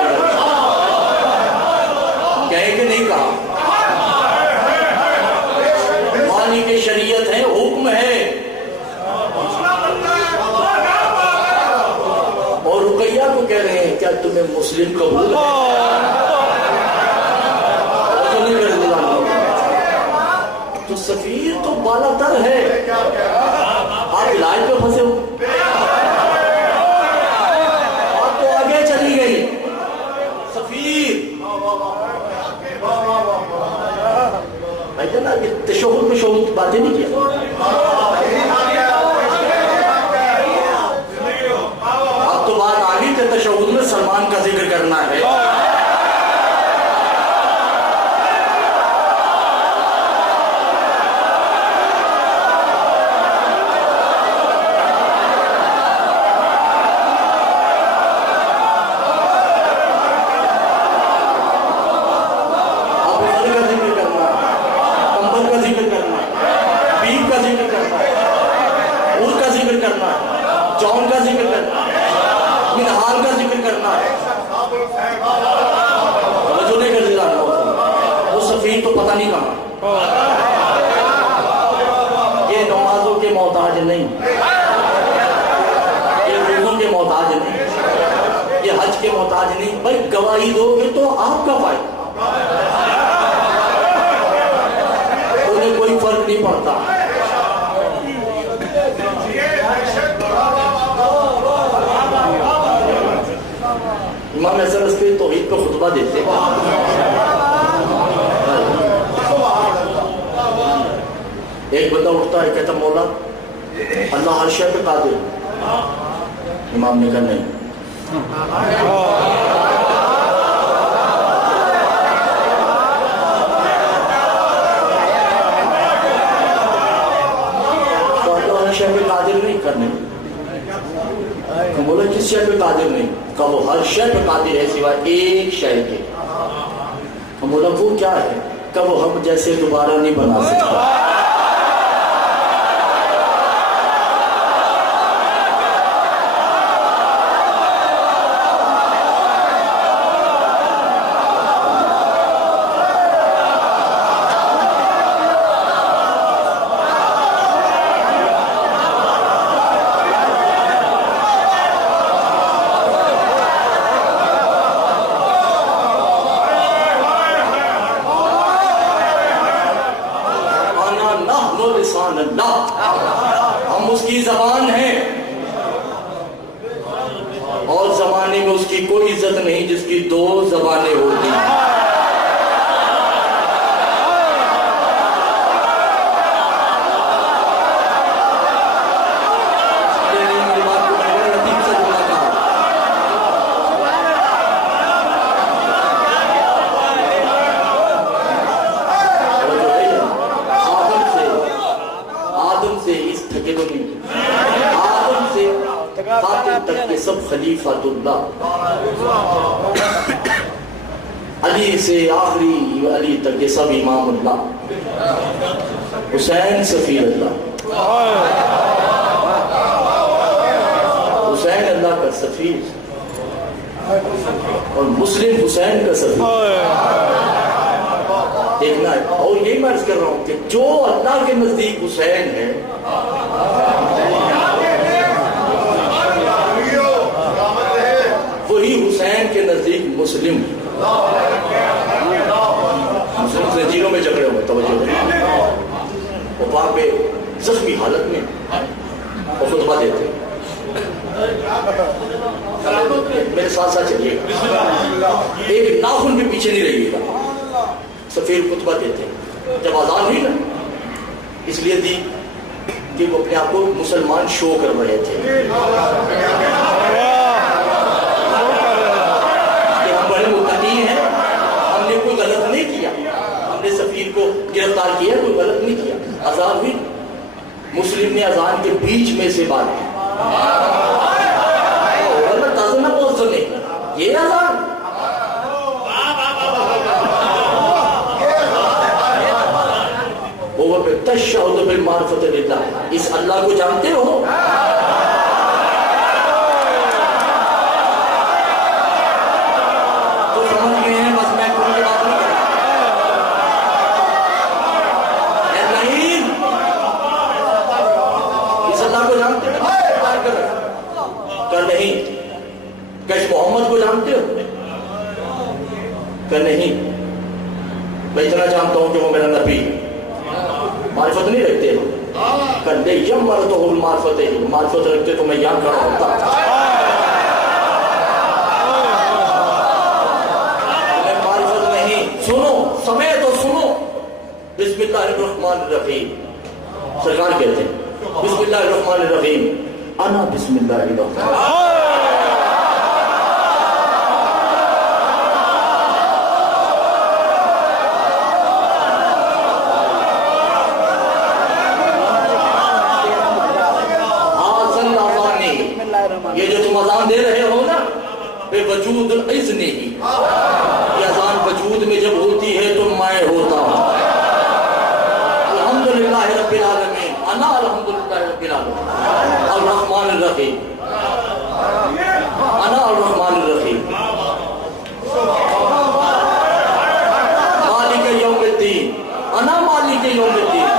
کہے کہ نہیں کہا؟ مانی کی شریعت ہے، حکم ہے، اور رقیہ کو کہہ رہے ہیں کیا تمہیں مسلم قبول ہے؟ تو سفیر تو بالا تر ہے، آپ علاج پہ پھنسے ہو، آپ تو آگے چلی گئی سفیر۔ بھائی جانا تشہد میں شہود باتیں نہیں کیا، اب تو بات آگئی کہ تشہد میں سلمان کا ذکر کرنا ہے۔ جون کا ذکر کرنا ہے، منہال کا ذکر کرنا ہے، جو نہیں کر دیا وہ سفیر تو پتہ نہیں کہاں۔ یہ نمازوں کے محتاج نہیں، یہ روزوں کے محتاج نہیں، یہ حج کے محتاج نہیں، بھائی گواہی دو گے تو آپ کا فائدہ، انہیں کوئی فرق نہیں پڑتا۔ امام حسن عسکری توحید پہ خطبہ دیتے ہیں، ایک بندہ اٹھتا ہے کہتا مولا اللہ ہر شے پہ قادر، امام نے کہا نہیں، تو اللہ ہر شے پہ قادر نہیں کرنے، بولا کس شے پہ قادر نہیں؟ کہ وہ ہر شے پہ قادر ہے سوائے ایک شے کے۔ بولا وہ کیا ہے؟ کہ وہ ہم جیسے دوبارہ نہیں بنا سکتا۔ ہم اس کی زبان ہیں اور زبان زمانے میں اس کی کوئی عزت نہیں جس کی دو زبانیں ہوتی ہیں. سب خلیفۃ اللہ، علی سے آخری علی تک کے سب امام اللہ، حسین سفیر اللہ، حسین اللہ کا سفیر اور مسلم حسین کا سفیر. دیکھنا ہے. اور یہی میں عرض کر رہا ہوں کہ جو اللہ کے نزدیک حسین ہے وہی حسین کے نزدیک مسلم. مسلم زنجیروں میں جکڑے ہوئے، توجہ ہے، وہ وہاں پہ زخمی حالت میں وہ خطبہ دیتے. میرے ساتھ ساتھ چلیے گا، ایک ناخن بھی پیچھے نہیں رہیے گا. سفیر خطبہ دیتے جب آزاد ہوئی نا، اس لیے دی کہ وہ اپنے آپ کو مسلمان شو کر رہے تھے کہ ہم بڑے متقی ہیں، ہم نے کوئی غلط نہیں کیا، ہم نے سفیر کو گرفتار کیا، کوئی غلط نہیں کیا. آزاد ہوئی، مسلم نے اذان کے بیچ میں سے بات کی، یہ اذان تشہد بالمعرفت للہ، اس اللہ کو جانتے ہو؟ تو سمجھ گئے ہیں، بس میں کوئی بات نہیں کرتا. نہیں، اس اللہ کو جانتے ہو؟ کہ نہیں. کش محمد کو جانتے ہو؟ کہ نہیں. میں اتنا جانتا ہوں کہ وہ میرا نبی. معرفت نہیں رکھتے ہو؟ کندے یم مرتو ہو معرفت ہے، معرفت رکھتے تو میں یہاں کھڑا ہوتا. میں معرفت نہیں. سنو، سمے تو سنو. بسم اللہ الرحمن الرحیم، سرکار کہتے ہیں بسم اللہ الرحمن الرحیم، انا بسم اللہ الرحمن. یہ جو تم اذان دے رہے ہو نا، بے وجود الاذن ہی، یہ اذان وجود میں جب ہوتی ہے تو میں ہوتا ہوں. الحمدللہ رب العالمین، انا الحمدللہ رب العالمین، الرحمن الرحیم، انا الرحمن الرحیم، مالک یوم الدین، انا مالک یوم الدین،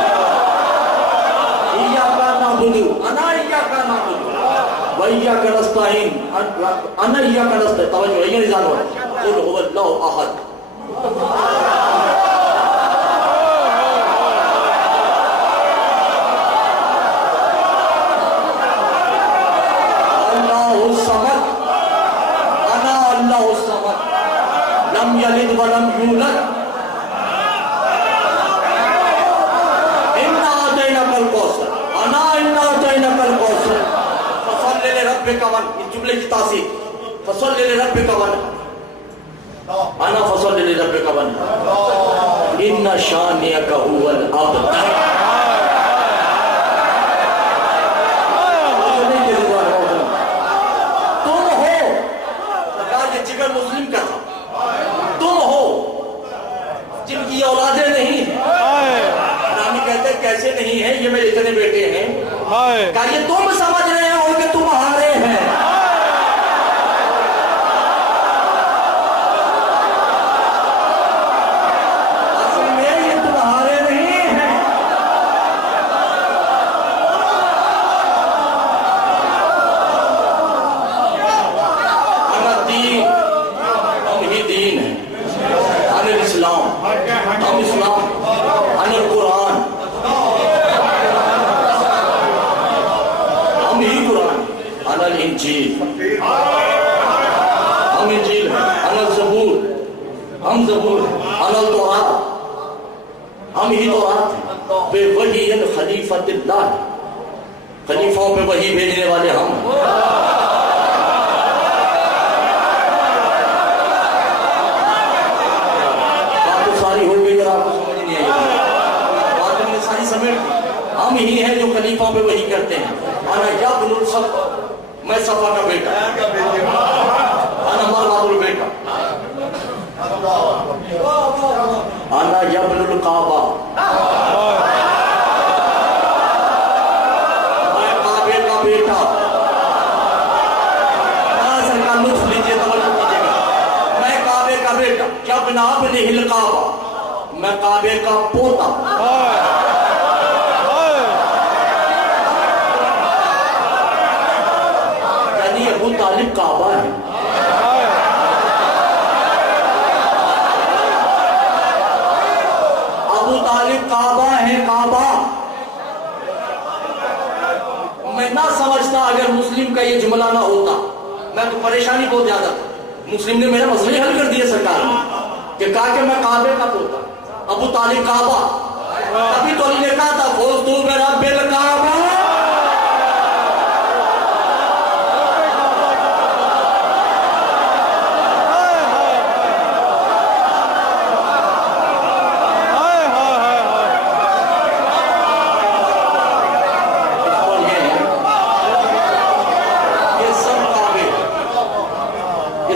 ایاک نعبد، انا ایاک نعبد، وَإِيَّاكَ نَسْتَعِينُ، أَنَا إِيَّاكَ نَسْتَعِينُ. توجہ ہے، یہ نظام ہو قُلْ هُوَ اللَّهُ أَحَدٌ. اللَّهُ الصَّمَدُ، أَنَا اللَّهُ الصَّمَدُ، لَمْ يَلِدْ وَلَمْ يُولَدْ. إِنَّا أَعْطَيْنَاكَ الْكَوْثَرَ، أَنَا إِنَّا أَعْطَيْنَاكَ الْكَوْثَرَ. لِرَبِّكَ وَانْحَرْ، اس جملے کی تاثیر فَصَلِّ لِرَبِّكَ وَانْحَرْ، انا فَصَلِّ لِرَبِّكَ وَانْحَرْ، إِنَّ شَانِئَكَ هُوَ الْأَبْتَرُ. تم ہو، یہ جگر مسلم کا تھا، تم ہو جن کی اولادیں نہیں ہیں. نامی کہتے ہیں کیسے نہیں ہیں، یہ میرے اتنے بیٹے ہیں. کہا یہ تم سمجھ رہے ہو کہ تمہارے ہیں. اصل میں یہ تمہارے نہیں ہیں. ہمارا دین، ہم ہی دین ہے. ہم اسلام، ہم اسلام، ہم القرآن. ہم زبور انل تورات، ہم ہی تورات ہیں، بے وحی خلیفۃ اللہ، خلیفوں پہ وحی بھیجنے والے ہم۔ بات تو ساری ہو گئی اور آپ کو سمجھ نہیں آئی، بات ہم نے ساری سمیٹ دی۔ ہم ہی ہیں جو خلیفوں پہ وحی کرتے ہیں۔ انا یابن الصف، میں صفا کا بیٹا، انا مراد البیٹا، انا یابن القعبہ، میں کعبے کا بیٹا۔ سرکار لطف لیجیے، توجہ کیجیے گا، میں کعبے کا بیٹا، یابن ابن القعبہ، میں کعبے کا پوتا۔ یعنی ابو طالب کعبہ ہے، ابو طالب کعبہ ہے، کعبہ۔ میں نہ سمجھتا اگر مسلم کا یہ جملہ نہ ہوتا، میں تو پریشانی بہت زیادہ تھا۔ مسلم نے میرا مسئلہ حل کر دیا سرکار نے، کہ کہا کہ میں کعبے کا پوتا، ابو طالب کعبہ۔ ابھی تو علی نے کہا تھا فوزتو برب الکعبہ،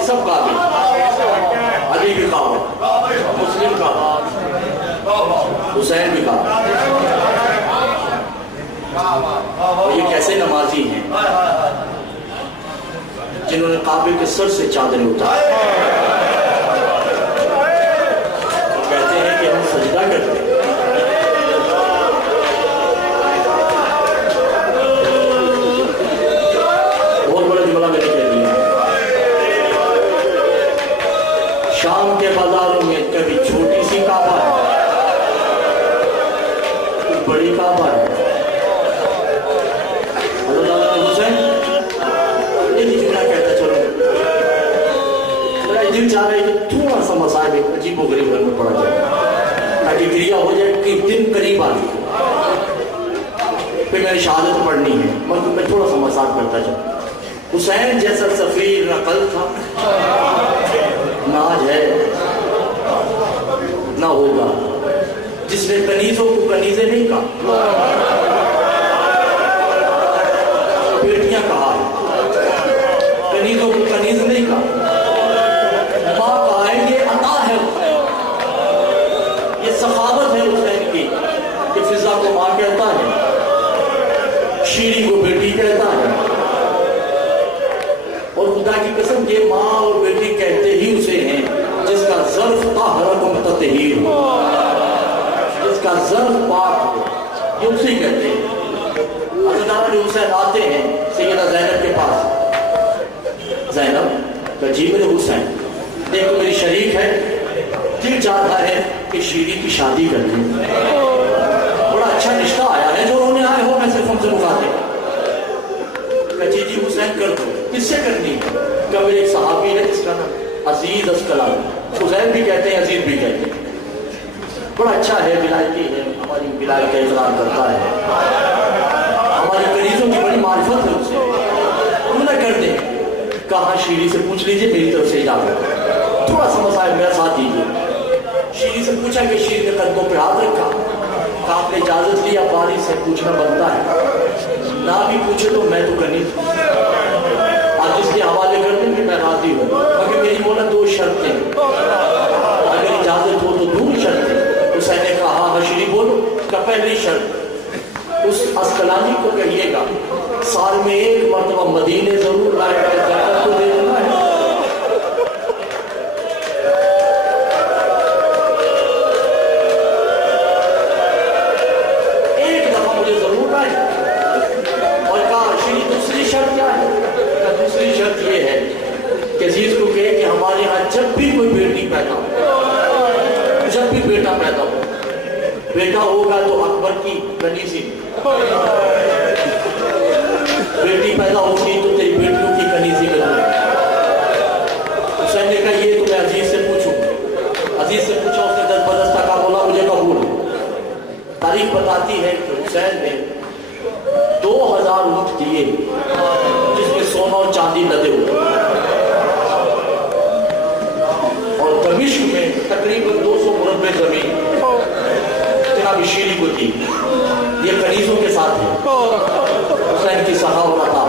سب کعبے، علی بھی کعبہ، مسلم کعبہ، حسین بھی کعبہ۔ یہ کیسے نمازی ہیں جنہوں نے کعبے کے سر سے چادر اٹھائی، کہتے ہیں کہ ہم سجدہ کرتے ہیں۔ بہت بڑا جملہ میں نے کہہ دیا، شام کے بازاروں میں کبھی چھوٹی سی کعبہ ہے، کچھ بڑی کعبہ ہے۔ حضرت حسین ایک جملہ کہتا، چلو میرا دل چاہ رہا ہے کہ تھوڑا سا مسائل ایک عجیب و غریب گھر میں پڑا جائے تاکہ گریہ ہو جائے کہ دن قریب آ گئی، پھر میں نے شہادت پڑھنی ہے، میں تھوڑا سا مسائل کرتا جاؤں۔ حسین جیسا سفیر نہ قلب تھا، نہ آج ہے، نہ ہوگا، جس نے کنیزوں کو کنیزیں نہیں کہا، بیٹیاں کہا ہے، کنیزوں کو کنیز نہیں کہا، ماں کہا ہے۔ یہ عطا ہے، یہ سخاوت ہے حسین کی کہ فضا کو ماں کہتا ہے، شیری کو بیٹی کہتا ہے، اور خدا کی قسم یہ ماں اور بیٹی کہتے ہی اسے ہیں جس کا ظرف طاہر و متطہر ہو، جس کا ظرف پاک ہو، یہ اسے کہتے ہیں۔ حضرت علی حسین آتے ہیں سیدہ زینب کے پاس، زینب کہ جی میرے حسین دیکھو میری شریک ہے، دل چاہتا ہے کہ شیری کی شادی کر دیں، بڑا اچھا رشتہ آیا ہے، جو انہوں نے آئے ہو میں صرف ہم سے مخاطب، کہ جی حسین کر دو۔ کس سے کرنی ہے؟ کہ میرے ایک صحابی ہے جس کا نام عزیز اسقلانی، حسین بھی کہتے ہیں عزیز بھی کہتے ہیں، بڑا اچھا ہے، ولایتی ہے، ہماری ولایت کا اقرار کرتا ہے، ہماری کنیزوں کی بڑی معرفت ہے اسے، انہوں نے کر دیں۔ کہا شیری سے پوچھ لیجئے، میری طرف سے اجازت، تھوڑا سا مسائل میرا ساتھ دیجیے۔ شیری سے پوچھا کہ شیری نے قدموں پہ ہاتھ رکھا، کہا آپ نے اجازت لی، اب باری سے پوچھنا بنتا ہے، نہ بھی پوچھے تو میں تو کنیز، آج اس کے حوالے کر دیں کہ میں راضی ہوں، مگر میری مولا دو شرطیں، اگر اجازت ہو تو دو شرطیں۔ حسین نے کہا ہاں شیری بولو۔ کہ پہلی شرط، اس اسقلانی کو کہیے گا سال میں ایک مرتبہ مدینے ضرور لائے گا، جنت کو دیکھنا ہے۔ ایک دفعہ مجھے ضرور لائے۔ اور کہا شیری دوسری شرط کیا ہے؟ دوسری شرط یہ ہے کہ عزیز کو کہے کہ ہمارے ہاں جب بھی کوئی بیٹی پیدا ہو، جب بھی بیٹا پیدا ہو، بیٹا ہوگا تو اکبر کی کنیزی، بیٹی پیدا ہوگی تو تیری بیٹیوں کی کنیزی میں دوں۔ حسین نے کہا یہ تو میں عزیز سے پوچھوں، بتاتی ہے کہ حسین نے 2000 اونٹ دیے جس میں سونا اور چاندی لدے ہوئے، اور دمشق میں تقریباً 200 مربع زمین جناب شیری کو دی. یہ کنیزوں کے ساتھ ہے حسین کی سخاوت عطا،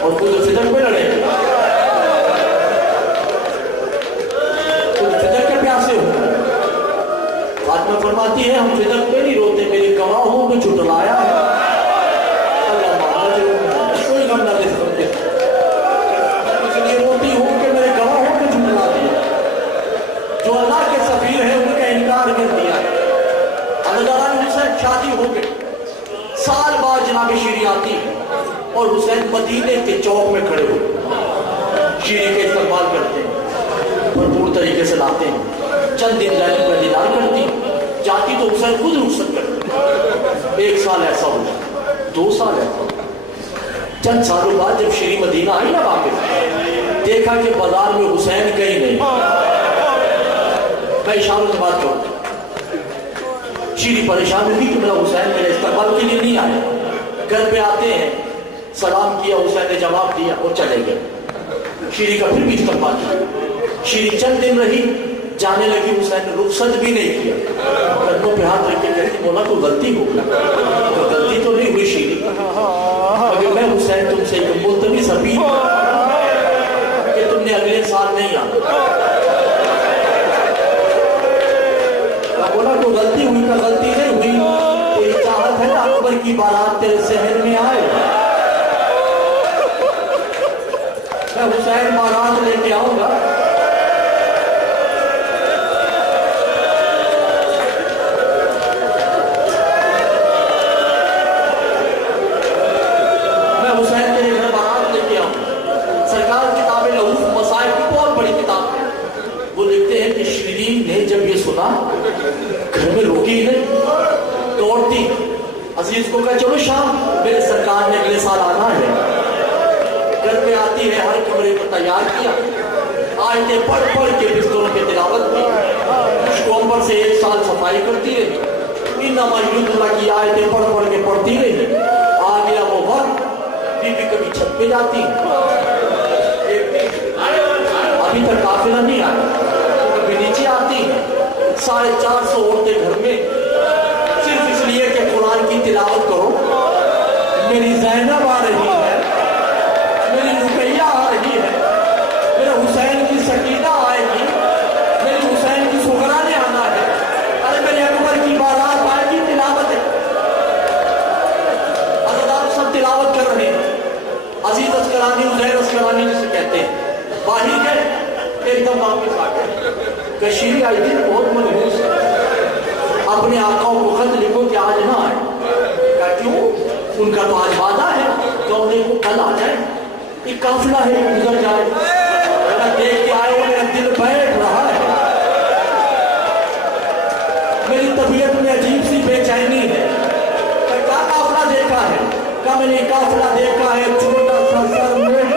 اور خود فدق میں لڑے، خود فدق کے پیاسے ہو. فاطمہ فرماتی ہے ہم فدق پہ نہیں روتے، میری گواہوں کو جھٹلایا ہے. اللہ معاذ کوئی غم نہ دے سکتے، اس لیے روتی ہوں کہ میرے گواہوں کو جھٹلا دیا. جو اللہ کے سفیر ہیں ان کا انکار کر دیا ہے. اللہ سے شادی ہو گئی، سال بعد جناب شیری آتی اور حسین مدینے کے چوک میں کھڑے ہوئے شیری کے استقبال کرتے ہیں، بھرپور طریقے سے لاتے ہیں. چند دن زینب کا دیدار کرتی، جاتی تو حسین خود رخصت کرتے. 1 سال ایسا ہو جاتا، 2 سال ایسا ہو. چند سالوں بعد جب شیری مدینہ آئی نا واپس، دیکھا کہ بازار میں حسین کہیں نہیں. میں اشاروں سے بات کروں، شیری پریشان ہوئی کہ میرا حسین میرے استقبال کے لیے نہیں آیا. گھر پہ آتے ہیں، سلام کیا، حسین نے جواب دیا اور چلے گئے. شیری کا پھر بھی استقبال کیا. شیری چند دن رہی، جانے لگی. حسین نے رخصت بھی نہیں کیا، قدموں پہ ہاتھ رکھ کے کہتی مولا کوئی غلطی ہو گئی. غلطی تو نہیں ہوئی شیری، مگر میں حسین تم سے ایک ملتمس اپیل کہ تم نے اگلے سال نہیں آنا. بولا کوئی غلطی ہوئی کا غلطی نہیں ہوئی، تیری چاہت ہے نا اکبر کی بارات تیرے شہر میں آئے. میں حسین بارات لے کے آؤں گا. میں حسین تیرے گھر بارات لے کے آؤں. سرکار کتاب لہوف مصائب کی بہت بڑی کتاب ہے، وہ لکھتے ہیں کہ شیرین نے جب یہ سنا گھر میں روکی نہیں، دوڑتی عزیز کو کہا چلو شام میرے سرکار نے اگلے سال آنا ہے. گھر پہ آتی ہے، ہر کمرے کو تیار کیا، آیتیں پڑھ پڑھ کے بستروں پہ تلاوت کی. مشکومبر سے 1 سال صفائی کرتی رہی، انما یرید اللہ کی آیتیں پڑھ پڑھ کے پڑھتی رہی. آ گیا وہ وقت، بی بی کبھی چھت پہ جاتی، ابھی تک قافلہ نہیں آیا، کبھی نیچے آتی. 450 عورتیں گھر میں صرف اس لیے کہ قرآن کی تلاوت کرو. میری زینب آ رہی ہے، میری رقیہ آ رہی ہے، میرے حسین کی سکینہ آئے گی، میری حسین کی سغرا نے آنا ہے، ارے میرے اکبر کی بارات آئے گی. تلاوت ہے، حضرات سب تلاوت کر رہے ہیں. عزیز اسکرانی، عزیر اسکرانی جسے کہتے ہیں، باہر گئے ایک دم واپس آ گئے. کشیری آئی تھی بہت منحوس ہے، اپنے آقاؤں کو خط لکھو کہ آج نہ آئے. کہا کیوں؟ ان کا تو آج وعدہ ہے کہ انہیں کو کل آ جائے، ایک قافلہ ہے گزر جائے. دیکھ کے آئے ہو میرا دل بیٹھ رہا ہے، میری طبیعت میں عجیب سی بے چینی ہے. کیا قافلہ دیکھا ہے؟ کہا میں نے قافلہ دیکھا ہے، چھوٹا سا سر موٹے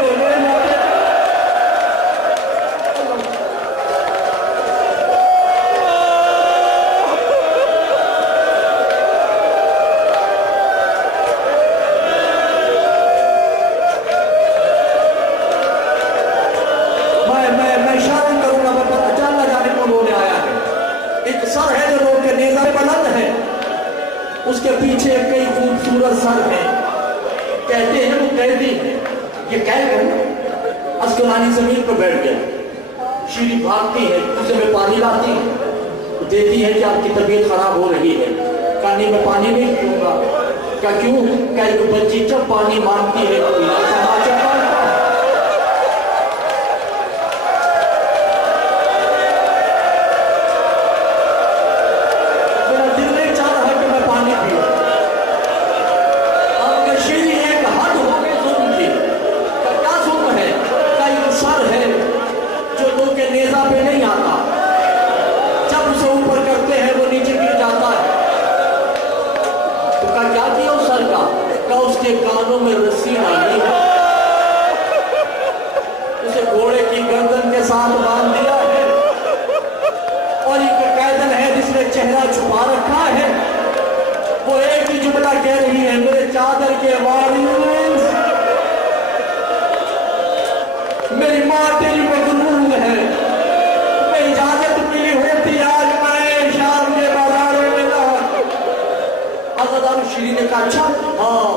اس کے پیچھے کئی خوبصورت سر ہیں. کہتے ہیں وہ قیدی ہیں. یہ کہہ کر اسکلانی زمین پر بیٹھ گیا. شیری بھاگتی ہے، اسے میں پانی لاتی ہے، دیتی ہے کہ آپ کی طبیعت خراب ہو رہی ہے. کہا نہیں میں پانی نہیں پیوں گا. کہا کیوں؟ کہ ایک بچی جب پانی مانگتی ہے کانوں میں رسی ڈالی ہے. تیری مغرور ہے، تمہیں اجازت ملی ہوتی آج میں شام کے بازاروں میں نہ۔ حضرت شیریں نے کہا اچھا ہاں،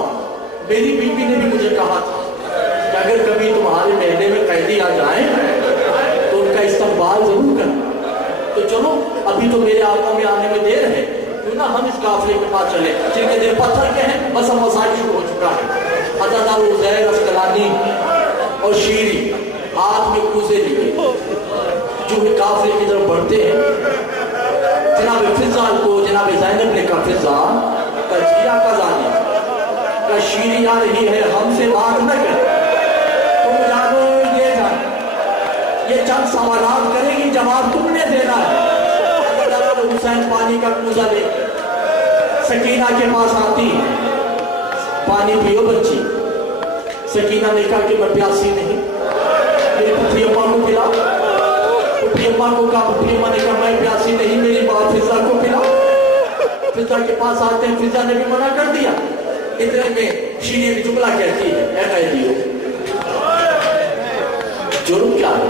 میری بیوی نے بھی مجھے کہا تھا کہ اگر کبھی تمہارے محلے میں قیدی آ جائیں تو ان کا استقبال ضرور کرنا۔ تو چلو ابھی تو میرے آقا میں آنے میں دیر ہے، کیوں نہ ہم اس قافلے کے پاس چلے جن کے دل پتھر کے ہیں، بس اب مسائل شروع ہو چکا ہے۔ حضرت عزیر اسقلانی اور شیریں ہاتھ میں کوزے لیے جو قافلے کی طرف بڑھتے ہیں۔ جناب فضا کو جناب زینب نے کہا فضا کا جیا کا زانی کا شیریں آ رہی ہے، ہم سے بات نہ کر، تم جانو یہ جان، یہ چند سوالات کرے گی، جواب تم نے دینا ہے۔ حضرت حسین پانی کا کوزہ لے سکینہ کے پاس آتی، پانی پیو بچی۔ سکینہ نے کہا کہ میں پیاسی نہیں، میری پھپھی اماں کو پلا۔ پھپھی اماں کو کہا، پھپھی اماں نے کہا میں پیاسی نہیں، میری ماں فضا کو پلا۔ فضا کے پاس آتے ہیں، فضا نے بھی منع کر دیا۔ اتنے میں شیریں ایک جملہ کہتی ہے، اے قیدیو جرم کیا ہے؟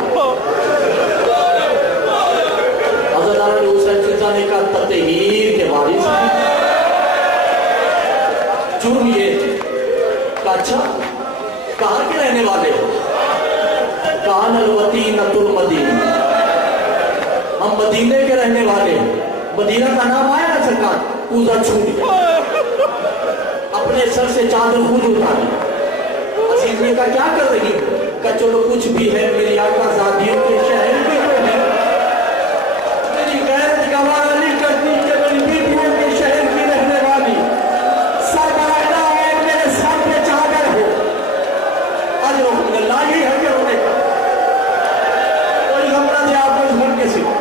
حضرت حسین فضا نے کہا تطہیر کے وارث ہیں۔ جرم یہ کہا اچھا کہاں کے رہنے والے ہو؟ کان الوطینۃ المدینہ، ہم مدینے کے رہنے والے ہیں۔ مدینہ کا نام آیا نا سرکار، کوزہ چھوٹ گیا، اپنے سر سے چادر خود اتاری۔ عزیز نے کہا کیا کر رہی ہو؟ کہا چلو کچھ بھی ہے، میری آقا زادیوں کے شہر میں تو ہے، میری غیرت گوارا نہیں کرتی کہ میری بیویوں کے شہر کی رہنے والی سربراہ ہے، میرے سر پہ چادر ہو۔ اللہ ہی ہے کہ ہونے کا کوئی غمرہ دے آپ کو اس گھر کے سوا،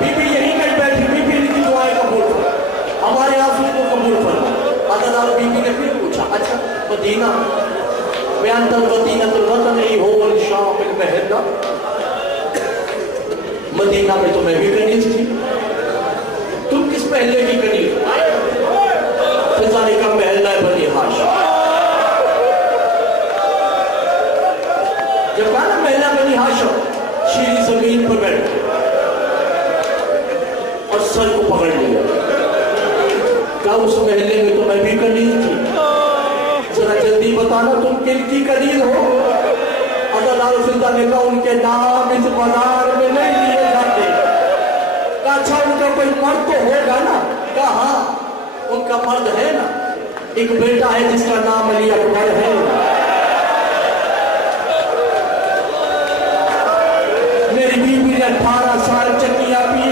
بی بی یہی کہیں بیٹھی، بی بی کی دعائیں قبول کر، ہمارے آنسو کو قبول کرنا۔ حضرت بی بی نے پھر پوچھا اچھا مدینہ بیان تر مدینۃ الوطن ہی ہو الشام المحلہ، مدینہ میں تو میں بھی کنیز تھی، تم کس محلے کی کنیز؟ فضا نے کہا محلہ بنی ہاشم۔ جب کہا نا محلہ بنی ہاشم، شیریں زمین پر بیٹھ گئی اور سر کو پکڑ لیا، کہا اس محلے میں تو میں بھی کنیز تھی، ذرا جلدی بتانا تم کن کی کنیز ہو؟ حضرت فضا نے کہا ان کے نام اس بازار میں نہیں لیے جاتے۔ کہا اچھا ان کا کوئی مرد تو ہوگا نا؟ کہا ہاں ان کا مرد ہے نا، ایک بیٹا ہے جس کا نام علی اکبر ہے۔ میری بیوی نے 18 سال چکیاں پی،